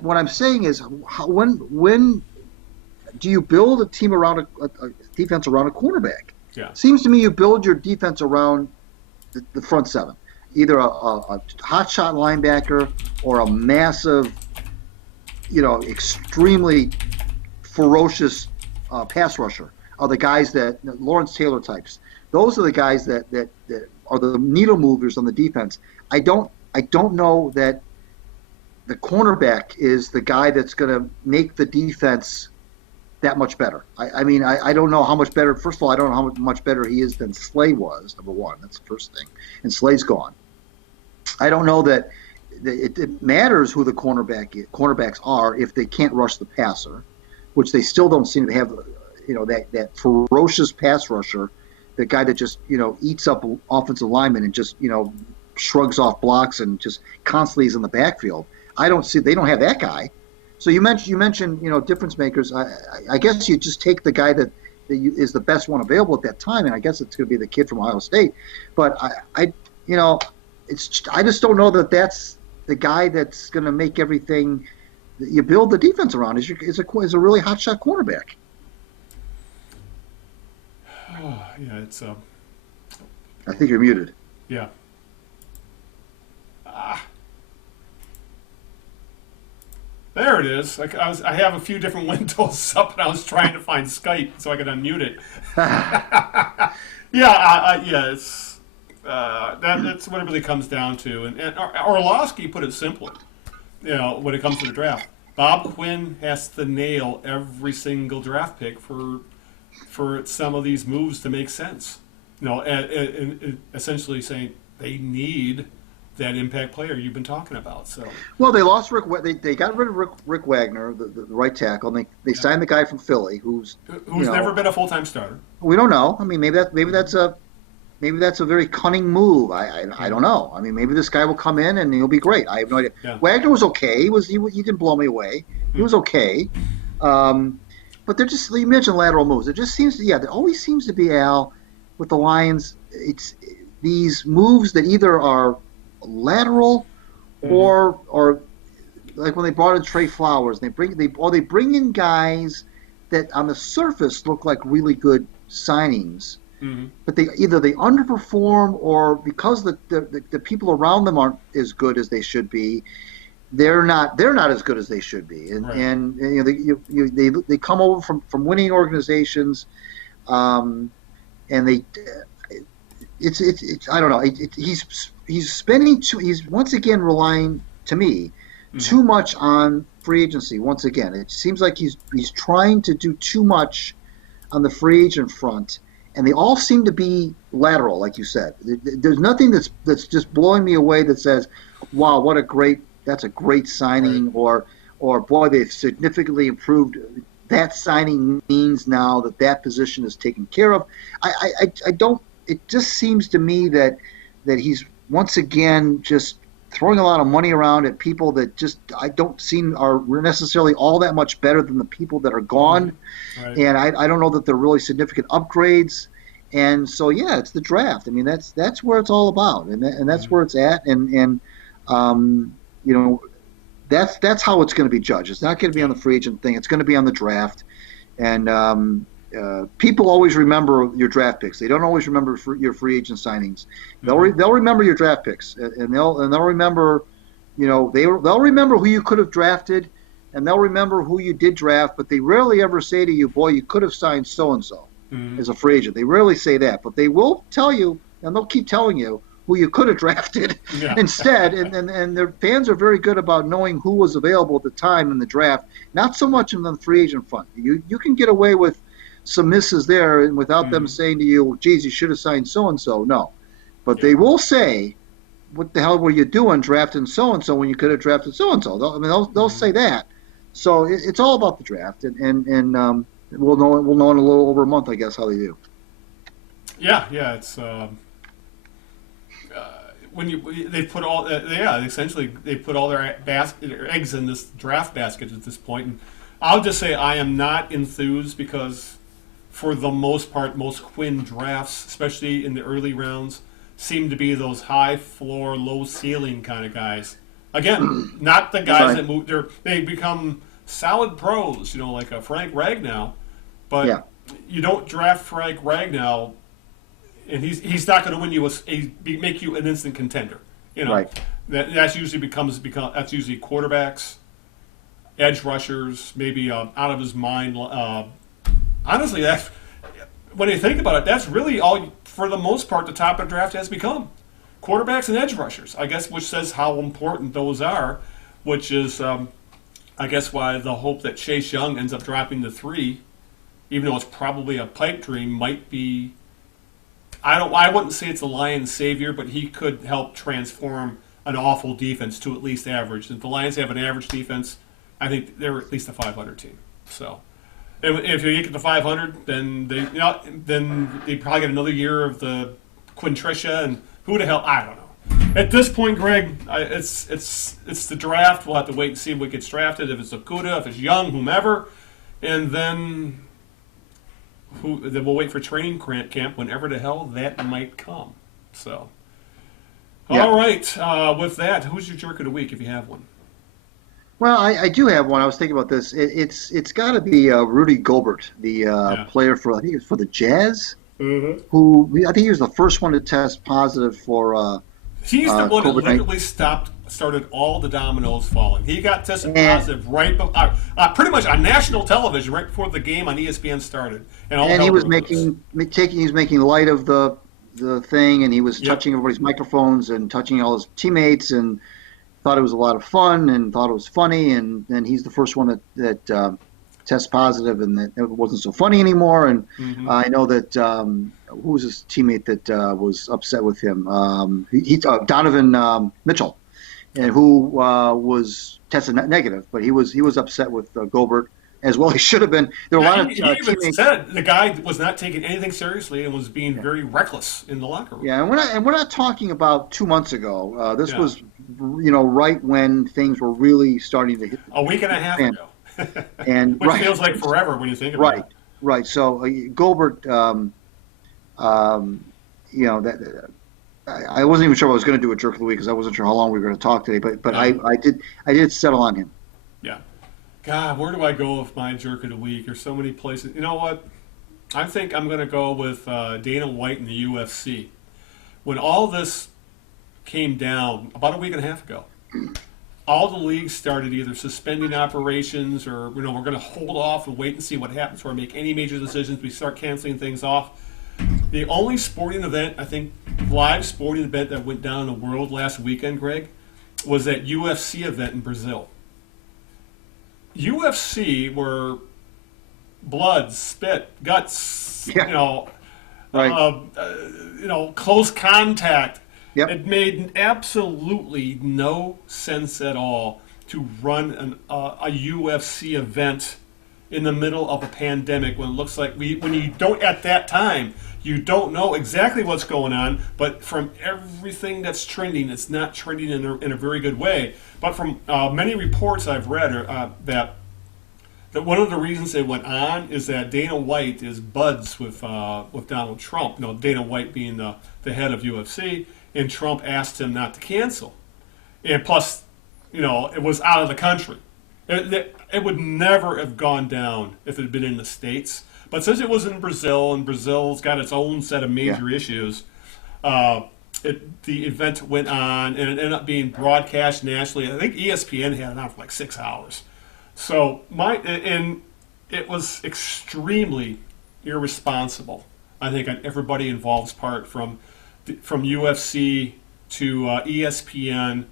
what I'm saying is, when do you build a team around a defense around a cornerback? Yeah. Seems to me you build your defense around the front 7, either a hot shot linebacker or a massive, extremely ferocious pass rusher. Are the guys that Lawrence Taylor types? Those are the guys that are the needle movers on the defense. I don't know that the cornerback is the guy that's going to make the defense that much better. I don't know how much better. First of all, I don't know how much better he is than Slay was, number 1. That's the first thing. And Slay's gone. I don't know that it matters who the cornerbacks are if they can't rush the passer, which they still don't seem to have, that ferocious pass rusher, the guy that just, eats up offensive linemen and just, shrugs off blocks and just constantly is in the backfield. They don't have that guy. So you mentioned difference makers. I guess you just take the guy that is the best one available at that time, and I guess it's going to be the kid from Ohio State. But I just don't know that that's the guy that's going to make everything that you build the defense around is a really hot shot cornerback. Yeah, it's I think you're muted. yeah. There it is. I have a few different windows up, and I was trying to find Skype so I could unmute it. It's that's what it really comes down to. And Orlovsky put it simply. When it comes to the draft, Bob Quinn has to nail every single draft pick for some of these moves to make sense. And essentially saying they need that impact player you've been talking about. So well, they lost Rick. They got rid of Rick Wagner, the right tackle. And they signed the guy from Philly, who's never been a full-time starter. We don't know. I mean, maybe that's a very cunning move. I don't know. I mean, maybe this guy will come in and he'll be great. I have no idea. Yeah. Wagner was okay. He didn't blow me away. He was okay. But they're you mentioned lateral moves. It just seems there always seems to be, Al, with the Lions. these moves that either are lateral or like when they brought in Trey Flowers, they bring in guys that on the surface look like really good signings, but they underperform, or because the people around them aren't as good as they should be, they're not as good as they should be, and they come over from winning organizations, and it's I don't know, he's once again relying, to me, too much on free agency. Once again, it seems like he's trying to do too much on the free agent front, and they all seem to be lateral, like you said. There's nothing that's just blowing me away that says, "Wow, that's a great signing," or "Boy, they've significantly improved. That signing means now that position is taken care of." I don't. It just seems to me that he's once again just throwing a lot of money around at people that just I don't see are necessarily all that much better than the people that are gone. And I don't know that they're really significant upgrades. And so, yeah, it's the draft. I mean, that's where it's all about, and that's where it's at. And that's how it's going to be judged. It's not going to be on the free agent thing. It's going to be on the draft. And people always remember your draft picks. They don't always remember your free agent signings. They'll remember your draft picks, and they'll remember, they'll remember who you could have drafted, and they'll remember who you did draft. But they rarely ever say to you, "Boy, you could have signed so and so as a free agent." They rarely say that, but they will tell you, and they'll keep telling you who you could have drafted instead. And their fans are very good about knowing who was available at the time in the draft. Not so much in the free agent front. You can get away with some misses there, and without them saying to you, "Geez, you should have signed so and so." No, but they will say, "What the hell were you doing drafting so and so when you could have drafted so and so?" They'll say that. So it's all about the draft, and we'll know in a little over a month, I guess, how they do. Yeah, it's when they put all essentially they put all their eggs in this draft basket at this point, and I'll just say I am not enthused because, for the most part, most Quinn drafts, especially in the early rounds, seem to be those high floor, low ceiling kind of guys. Again, not the guys that move. They become solid pros, like a Frank Ragnow. But you don't draft Frank Ragnow, and he's not going to win you make you an instant contender. That's usually that's usually quarterbacks, edge rushers, maybe out of his mind. Honestly, that's when you think about it, that's really all, for the most part, the top of the draft has become quarterbacks and edge rushers, I guess, which says how important those are, which is, I guess, why the hope that Chase Young ends up dropping to 3, even though it's probably a pipe dream, might be. I wouldn't say it's a Lions savior, but he could help transform an awful defense to at least average. If the Lions have an average defense, I think they're at least a 500 team. So. If you get to 500, then they probably get another year of the Quintricia, and who the hell, I don't know. At this point, Greg, it's the draft. We'll have to wait and see what gets drafted. If it's Okuda, if it's Young, whomever, and then we'll wait for training camp whenever the hell that might come. So, all right. With that, who's your jerk of the week if you have one? Well, I do have one. I was thinking about this. It's got to be Rudy Gobert, the player for, I think it's for the Jazz, who I think he was the first one to test positive for. He's the one that literally started all the dominoes falling. He got tested positive right, pretty much on national television right before the game on ESPN started, and he was making light of the thing, and he was touching everybody's microphones and touching all his teammates and. Thought it was a lot of fun and thought it was funny, and he's the first one that tests positive, and that it wasn't so funny anymore. And I know that who was his teammate that was upset with him? Donovan Mitchell, and who was tested negative, but he was upset with Gobert as well. He should have been. There were a lot of he even said the guy was not taking anything seriously and was being very reckless in the locker room. Yeah, and we're not talking about 2 months ago. This was. Right when things were really starting to hit. A week and a half ago. And which feels like forever when you think about it. Right. So Gobert, I wasn't even sure I was going to do a jerk of the week because I wasn't sure how long we were going to talk today. But Yeah. I did settle on him. Yeah. God, where do I go with my jerk of the week? There's so many places. You know what? I think I'm going to go with Dana White in the UFC. When all this came down about a week and a half ago, all the leagues started either suspending operations or, we're going to hold off and wait and see what happens before we make any major decisions. We start canceling things off. The only sporting event, I think, live sporting event that went down in the world last weekend, Greg, was that UFC event in Brazil. UFC were blood, spit, guts, Yeah. Right. Close contact. Yep. It made absolutely no sense at all to run a UFC event in the middle of a pandemic when it looks like when you don't at that time you don't know exactly what's going on, but from everything that's trending, it's not trending in a very good way. But from many reports I've read that one of the reasons they went on is that Dana White is buds with Donald Trump. Dana White being the head of UFC, and Trump asked him not to cancel. And plus, it was out of the country. It would never have gone down if it had been in the States. But since it was in Brazil, and Brazil's got its own set of major issues, the event went on, and it ended up being broadcast nationally. I think ESPN had it on for like 6 hours. So it was extremely irresponsible, I think, on everybody involved's part, from UFC to ESPN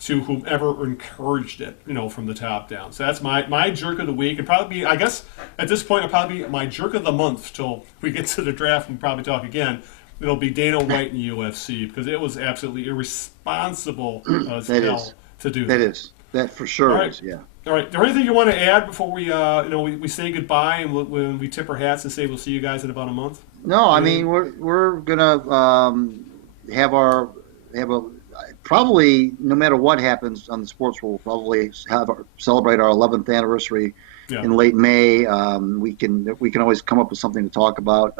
to whomever encouraged it, from the top down. So that's my jerk of the week. And probably be, I guess, at this point, it'll probably be my jerk of the month till we get to the draft and probably talk again. It'll be Dana White in UFC because it was absolutely irresponsible as hell to do that. That is. That for sure is, yeah. All right. Is there anything you want to add before we say goodbye and when we tip our hats and say we'll see you guys in about a month? No, I mean we're gonna have probably no matter what happens on the sports, we'll probably celebrate our 11th anniversary in late May. We can always come up with something to talk about.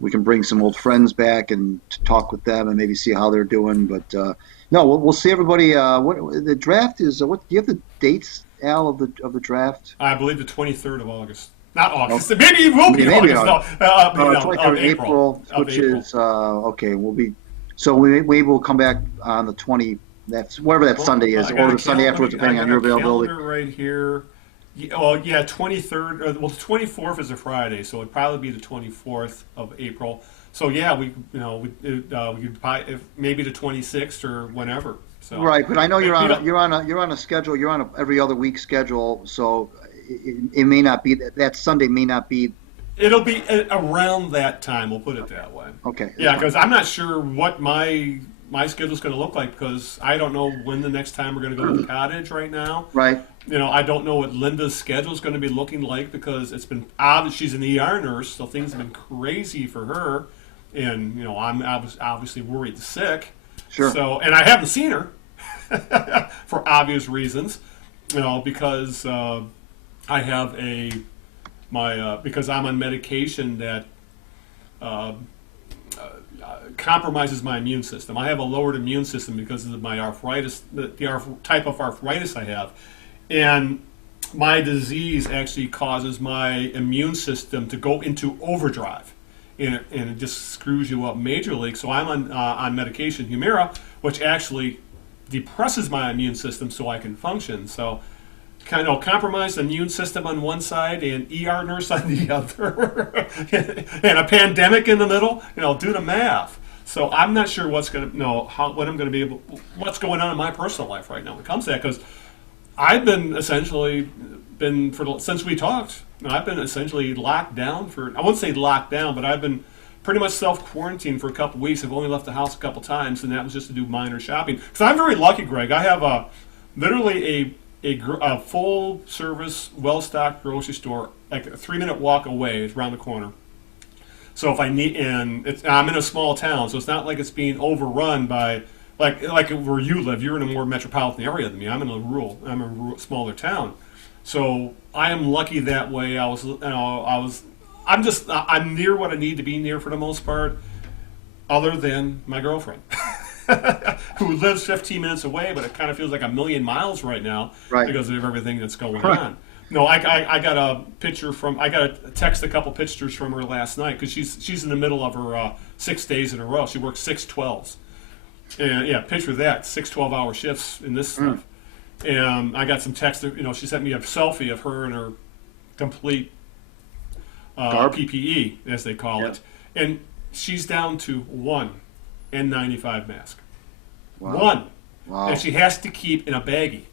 We can bring some old friends back and talk with them and maybe see how they're doing. But no, we'll see everybody. What the draft is? What do you have the dates, Al, of the draft? I believe the 23rd of August. Not August. No. Maybe it will be August. No, 23rd April, which is okay. We'll be so we will come back on the 20. That's whatever that Sunday is, or the Sunday afterwards, depending on your availability. Right here. Oh yeah, 23rd. The 24th is a Friday, so it'd probably be the 24th of April. So yeah, we could probably, maybe the 26th or whenever. So right, but I know you're on a schedule. You're on a every other week schedule, so it may not be that Sunday may not be. It'll be around that time. We'll put it that way. Okay. Yeah, because I'm not sure what my schedule's going to look like because I don't know when the next time we're going to go to the cottage right now. Right. I don't know what Linda's schedule is going to be looking like because it's been obvious she's an ER nurse, so things have been crazy for her, and I'm obviously worried sick. Sure. So, and I haven't seen her for obvious reasons, because I have because I'm on medication that compromises my immune system. I have a lowered immune system because of my arthritis, the type of arthritis I have. And my disease actually causes my immune system to go into overdrive. And it just screws you up majorly. So I'm on medication, Humira, which actually depresses my immune system so I can function. So kind of compromised immune system on one side and ER nurse on the other, and a pandemic in the middle. Do the math. So I'm not sure what's going to what's going on in my personal life right now when it comes to that, because I've been essentially since we talked. I've been essentially locked down I wouldn't say locked down, but I've been pretty much self-quarantined for a couple weeks. I've only left the house a couple times, and that was just to do minor shopping. Because I'm very lucky, Greg. I have literally a full-service, well-stocked grocery store, like a 3-minute walk away. It's around the corner. So if I need, I'm in a small town, so it's not like it's being overrun by like where you live. You're in a more metropolitan area than me. I'm a smaller town. So I am lucky that way. I'm near what I need to be near for the most part. other than my girlfriend, who lives 15 minutes away, but it kind of feels like a million miles right now Right. because of everything that's going Right. on. No, I got a picture from, I got a text a couple pictures from her last night because she's in the middle of her 6 days in a row. She works 6 12s. And yeah, picture that, 6 12-hour shifts in this stuff. And I got some text, she sent me a selfie of her and her complete Garb? PPE, as they call Yeah. it. And she's down to one N95 mask. Wow. One. Wow. And she has to keep in a baggie.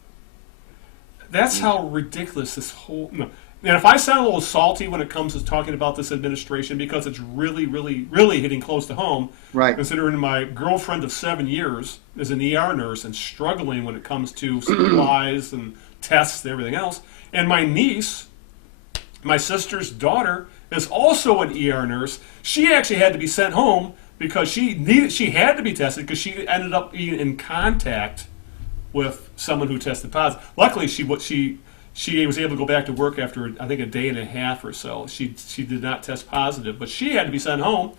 That's how ridiculous this whole. No. And if I sound a little salty when it comes to talking about this administration, because it's really, really, really hitting close to home, Right. considering my girlfriend of 7 years is an ER nurse and struggling when it comes to supplies and tests and everything else. And my niece, my sister's daughter, is also an ER nurse. She actually had to be sent home because she had to be tested because she ended up being in contact with someone who tested positive. Luckily, she was able to go back to work after I think a day and a half or so. She did not test positive, but she had to be sent home.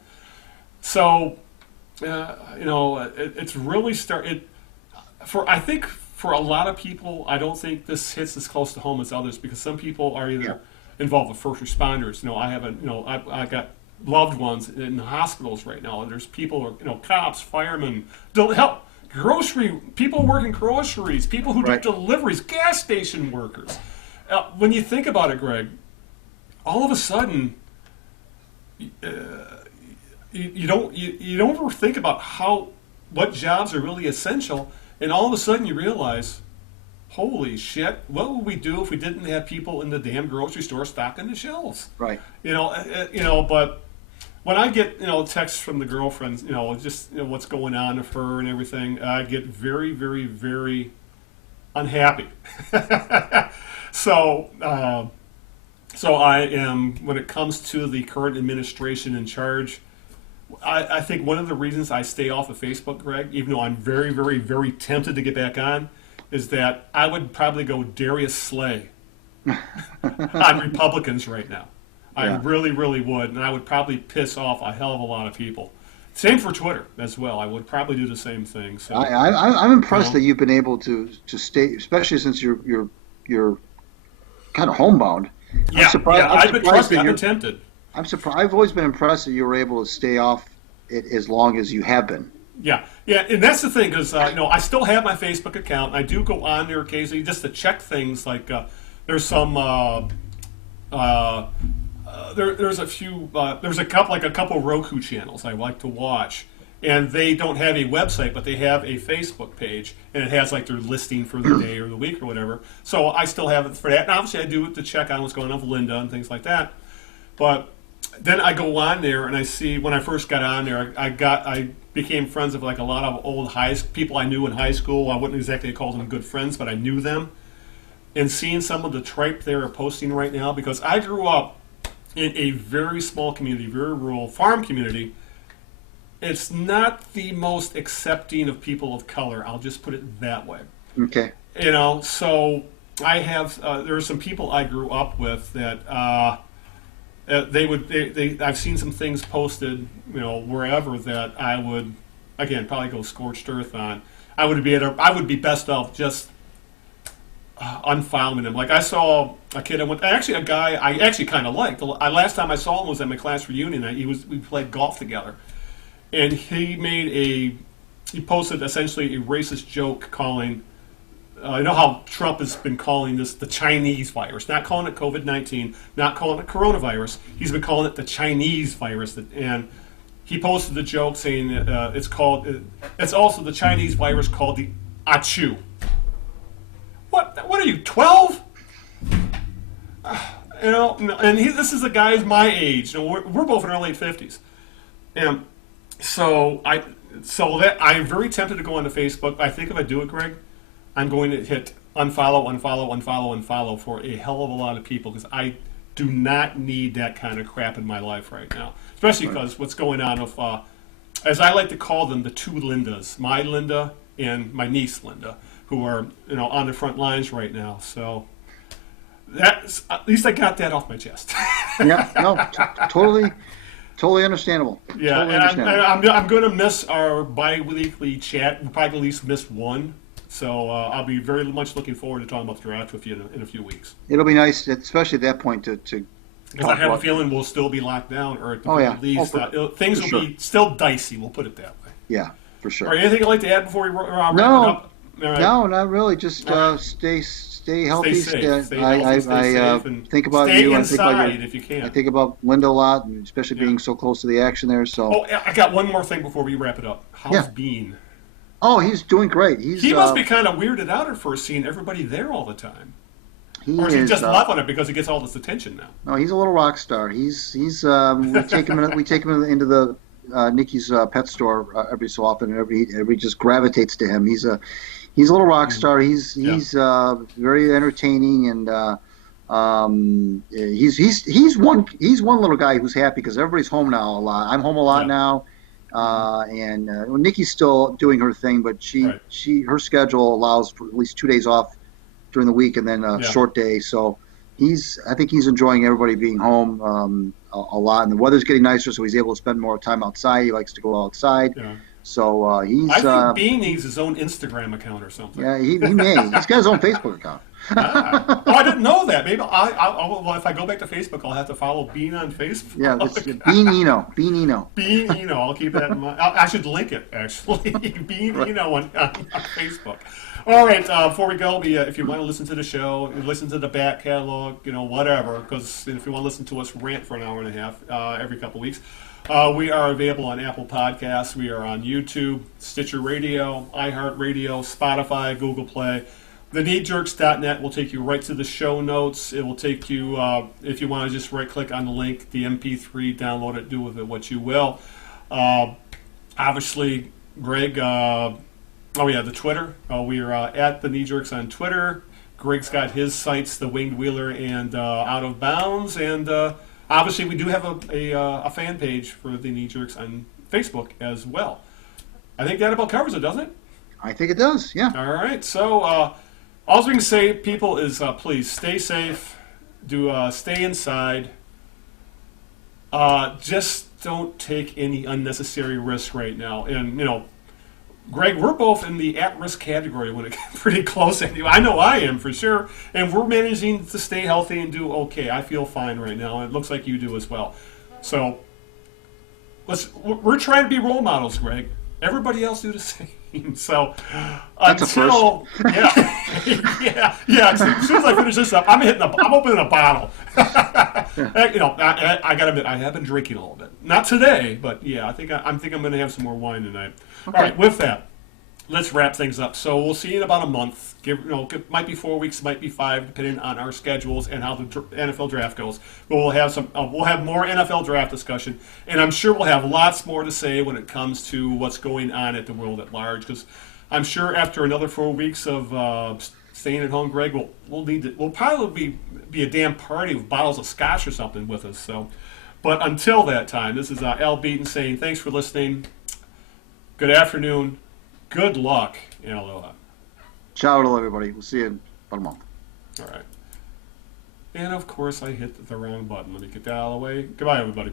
So, it's really I think for a lot of people, I don't think this hits as close to home as others because some people are either involved with first responders. I got loved ones in hospitals right now. And there's people, cops, firemen, help. People working groceries, people who Right. do deliveries, gas station workers. When you think about it, Greg, all of a sudden, you don't ever think about what jobs are really essential, and all of a sudden you realize, holy shit, what would we do if we didn't have people in the damn grocery store stocking the shelves? Right. But when I get, texts from the girlfriends, what's going on with her and everything, I get very, very, very unhappy. So I am, when it comes to the current administration in charge, I think one of the reasons I stay off of Facebook, Greg, even though I'm very, very, very tempted to get back on, is that I would probably go Darius Slay on Republicans right now. I Yeah. really, really would, and I would probably piss off a hell of a lot of people. Same for Twitter as well. I would probably do the same thing. So I'm impressed You know? that you've been able to stay, especially since you're kind of homebound. yeah, surprised- I'm I've been surprised that I've you're- been tempted. I'm surprised. I've always been impressed that you were able to stay off it as long as you have been. Yeah, and that's the thing because I still have my Facebook account. I do go on there occasionally just to check things. Like there's some there's a few there's a couple Roku channels I like to watch, and they don't have a website, but they have a Facebook page, and it has like their listing for the day or the week or whatever. So I still have it for that. And obviously, I do it to check on what's going on with Linda and things like that. But then I go on there and I see when I first got on there, I became friends with like a lot of old people I knew in high school. I wouldn't exactly call them good friends, but I knew them. And seeing some of the tripe they're posting right now, because I grew up in a very small community, very rural farm community. It's not the most accepting of people of color. I'll just put it that way. Okay. So I have there are some people I grew up with that I've seen some things posted, wherever that I would, again, probably go scorched earth on. I would be best off just unfollowing him. Like I saw a kid, a guy I actually kind of liked. Last time I saw him was at my class reunion. We played golf together, and he posted essentially a racist joke calling. You know how Trump has been calling this the Chinese virus, not calling it COVID-19, not calling it coronavirus. He's been calling it the Chinese virus, and he posted the joke saying it's also the Chinese virus called the Achu. What are you, 12? And this is a guy who's my age. We're both in our late 50s, and so I'm very tempted to go onto Facebook. I think if I do it, Greg, I'm going to hit unfollow for a hell of a lot of people because I do not need that kind of crap in my life right now, especially because what's going on with, as I like to call them, the two Lindas, my Linda and my niece Linda, who are on the front lines right now. So that's at least I got that off my chest. Yeah. No. Totally. Totally understandable. Yeah, Totally and understandable. I'm going to miss our bi-weekly chat. We'll probably at least miss one. So I'll be very much looking forward to talking about the draft with you in a few weeks. It'll be nice, especially at that point, to Because I talk have a about. feeling we'll still be locked down, or at the Oh very yeah, least, things for will sure. be still dicey. We'll put it that way. Yeah, for All sure. right, anything you'd like to add before we wrap it No, up? All right. no, not really. Just All right. stay Stay healthy. safe. Stay healthy. Stay safe, and Think about stay you. I think about inside if you I can. think about Linda a lot, and especially Yeah. being so close to the action there. So Oh, I got one more thing before we wrap it up. How's yeah. Bean? Oh, he's doing great. He must be kind of weirded out at first seeing everybody there all the time. He Or is he is. just loving it because he gets all this attention now? No, he's a little rock star. He's we take him into the Nikki's pet store every so often, and every just gravitates to him. He's a little rock star. He's very entertaining, and he's one little guy who's happy because everybody's home now a lot. I'm home a lot Yeah. now, and well, Nikki's still doing her thing, but her schedule allows for at least 2 days off during the week and then a Yeah. short day. So I think he's enjoying everybody being home a lot, and the weather's getting nicer, so he's able to spend more time outside. He likes to go outside. Yeah. So he's. I think Bean needs his own Instagram account or something. Yeah, he may. He's got his own Facebook account. Oh, I didn't know that. Maybe well, if I go back to Facebook, I'll have to follow Bean on Facebook. Yeah, it's Bean Eno. Bean Eno. Bean Eno. I'll keep that in mind. I should link it, actually. Bean Eno on Facebook. All right, before we go, if you want to listen to the show, listen to the back catalog, whatever, because if you want to listen to us rant for an hour and a half every couple weeks, we are available on Apple Podcasts. We are on YouTube, Stitcher Radio, iHeartRadio, Spotify, Google Play. TheKneeJerks.net will take you right to the show notes. It will take you, if you want to just right-click on the link, the MP3, download it, do with it what you will. Obviously, Greg, the Twitter. We are at the Knee Jerks on Twitter. Greg's got his sites, The Winged Wheeler and Out of Bounds. And obviously, we do have a fan page for the Knee Jerks on Facebook as well. I think that about covers it, doesn't it? I think it does, yeah. All right. So all we can say, people, is please stay safe. Stay inside. Just don't take any unnecessary risk right now. And, Greg, we're both in the at-risk category when it gets pretty close. I know I am, for sure. And we're managing to stay healthy and do okay. I feel fine right now, and it looks like you do as well. So we're trying to be role models, Greg. Everybody else do the same. So That's until yeah. As soon as I finish this up, I'm opening a bottle. I gotta admit, I have been drinking a little bit. Not today, but yeah, I think I'm going to have some more wine tonight. Okay. All right, with that, let's wrap things up. So we'll see you in about a month. Might be 4 weeks, might be 5, depending on our schedules and how the NFL draft goes. But we'll have we'll have more NFL draft discussion, and I'm sure we'll have lots more to say when it comes to what's going on at the world at large. Because I'm sure after another 4 weeks of staying at home, Greg, we'll probably be a damn party with bottles of scotch or something with us. So, but until that time, this is Al Beaton saying thanks for listening. Good afternoon. Good luck, and aloha. Ciao to everybody. We'll see you in about a month. All right. And, of course, I hit the wrong button. Let me get that out of the way. Goodbye, everybody.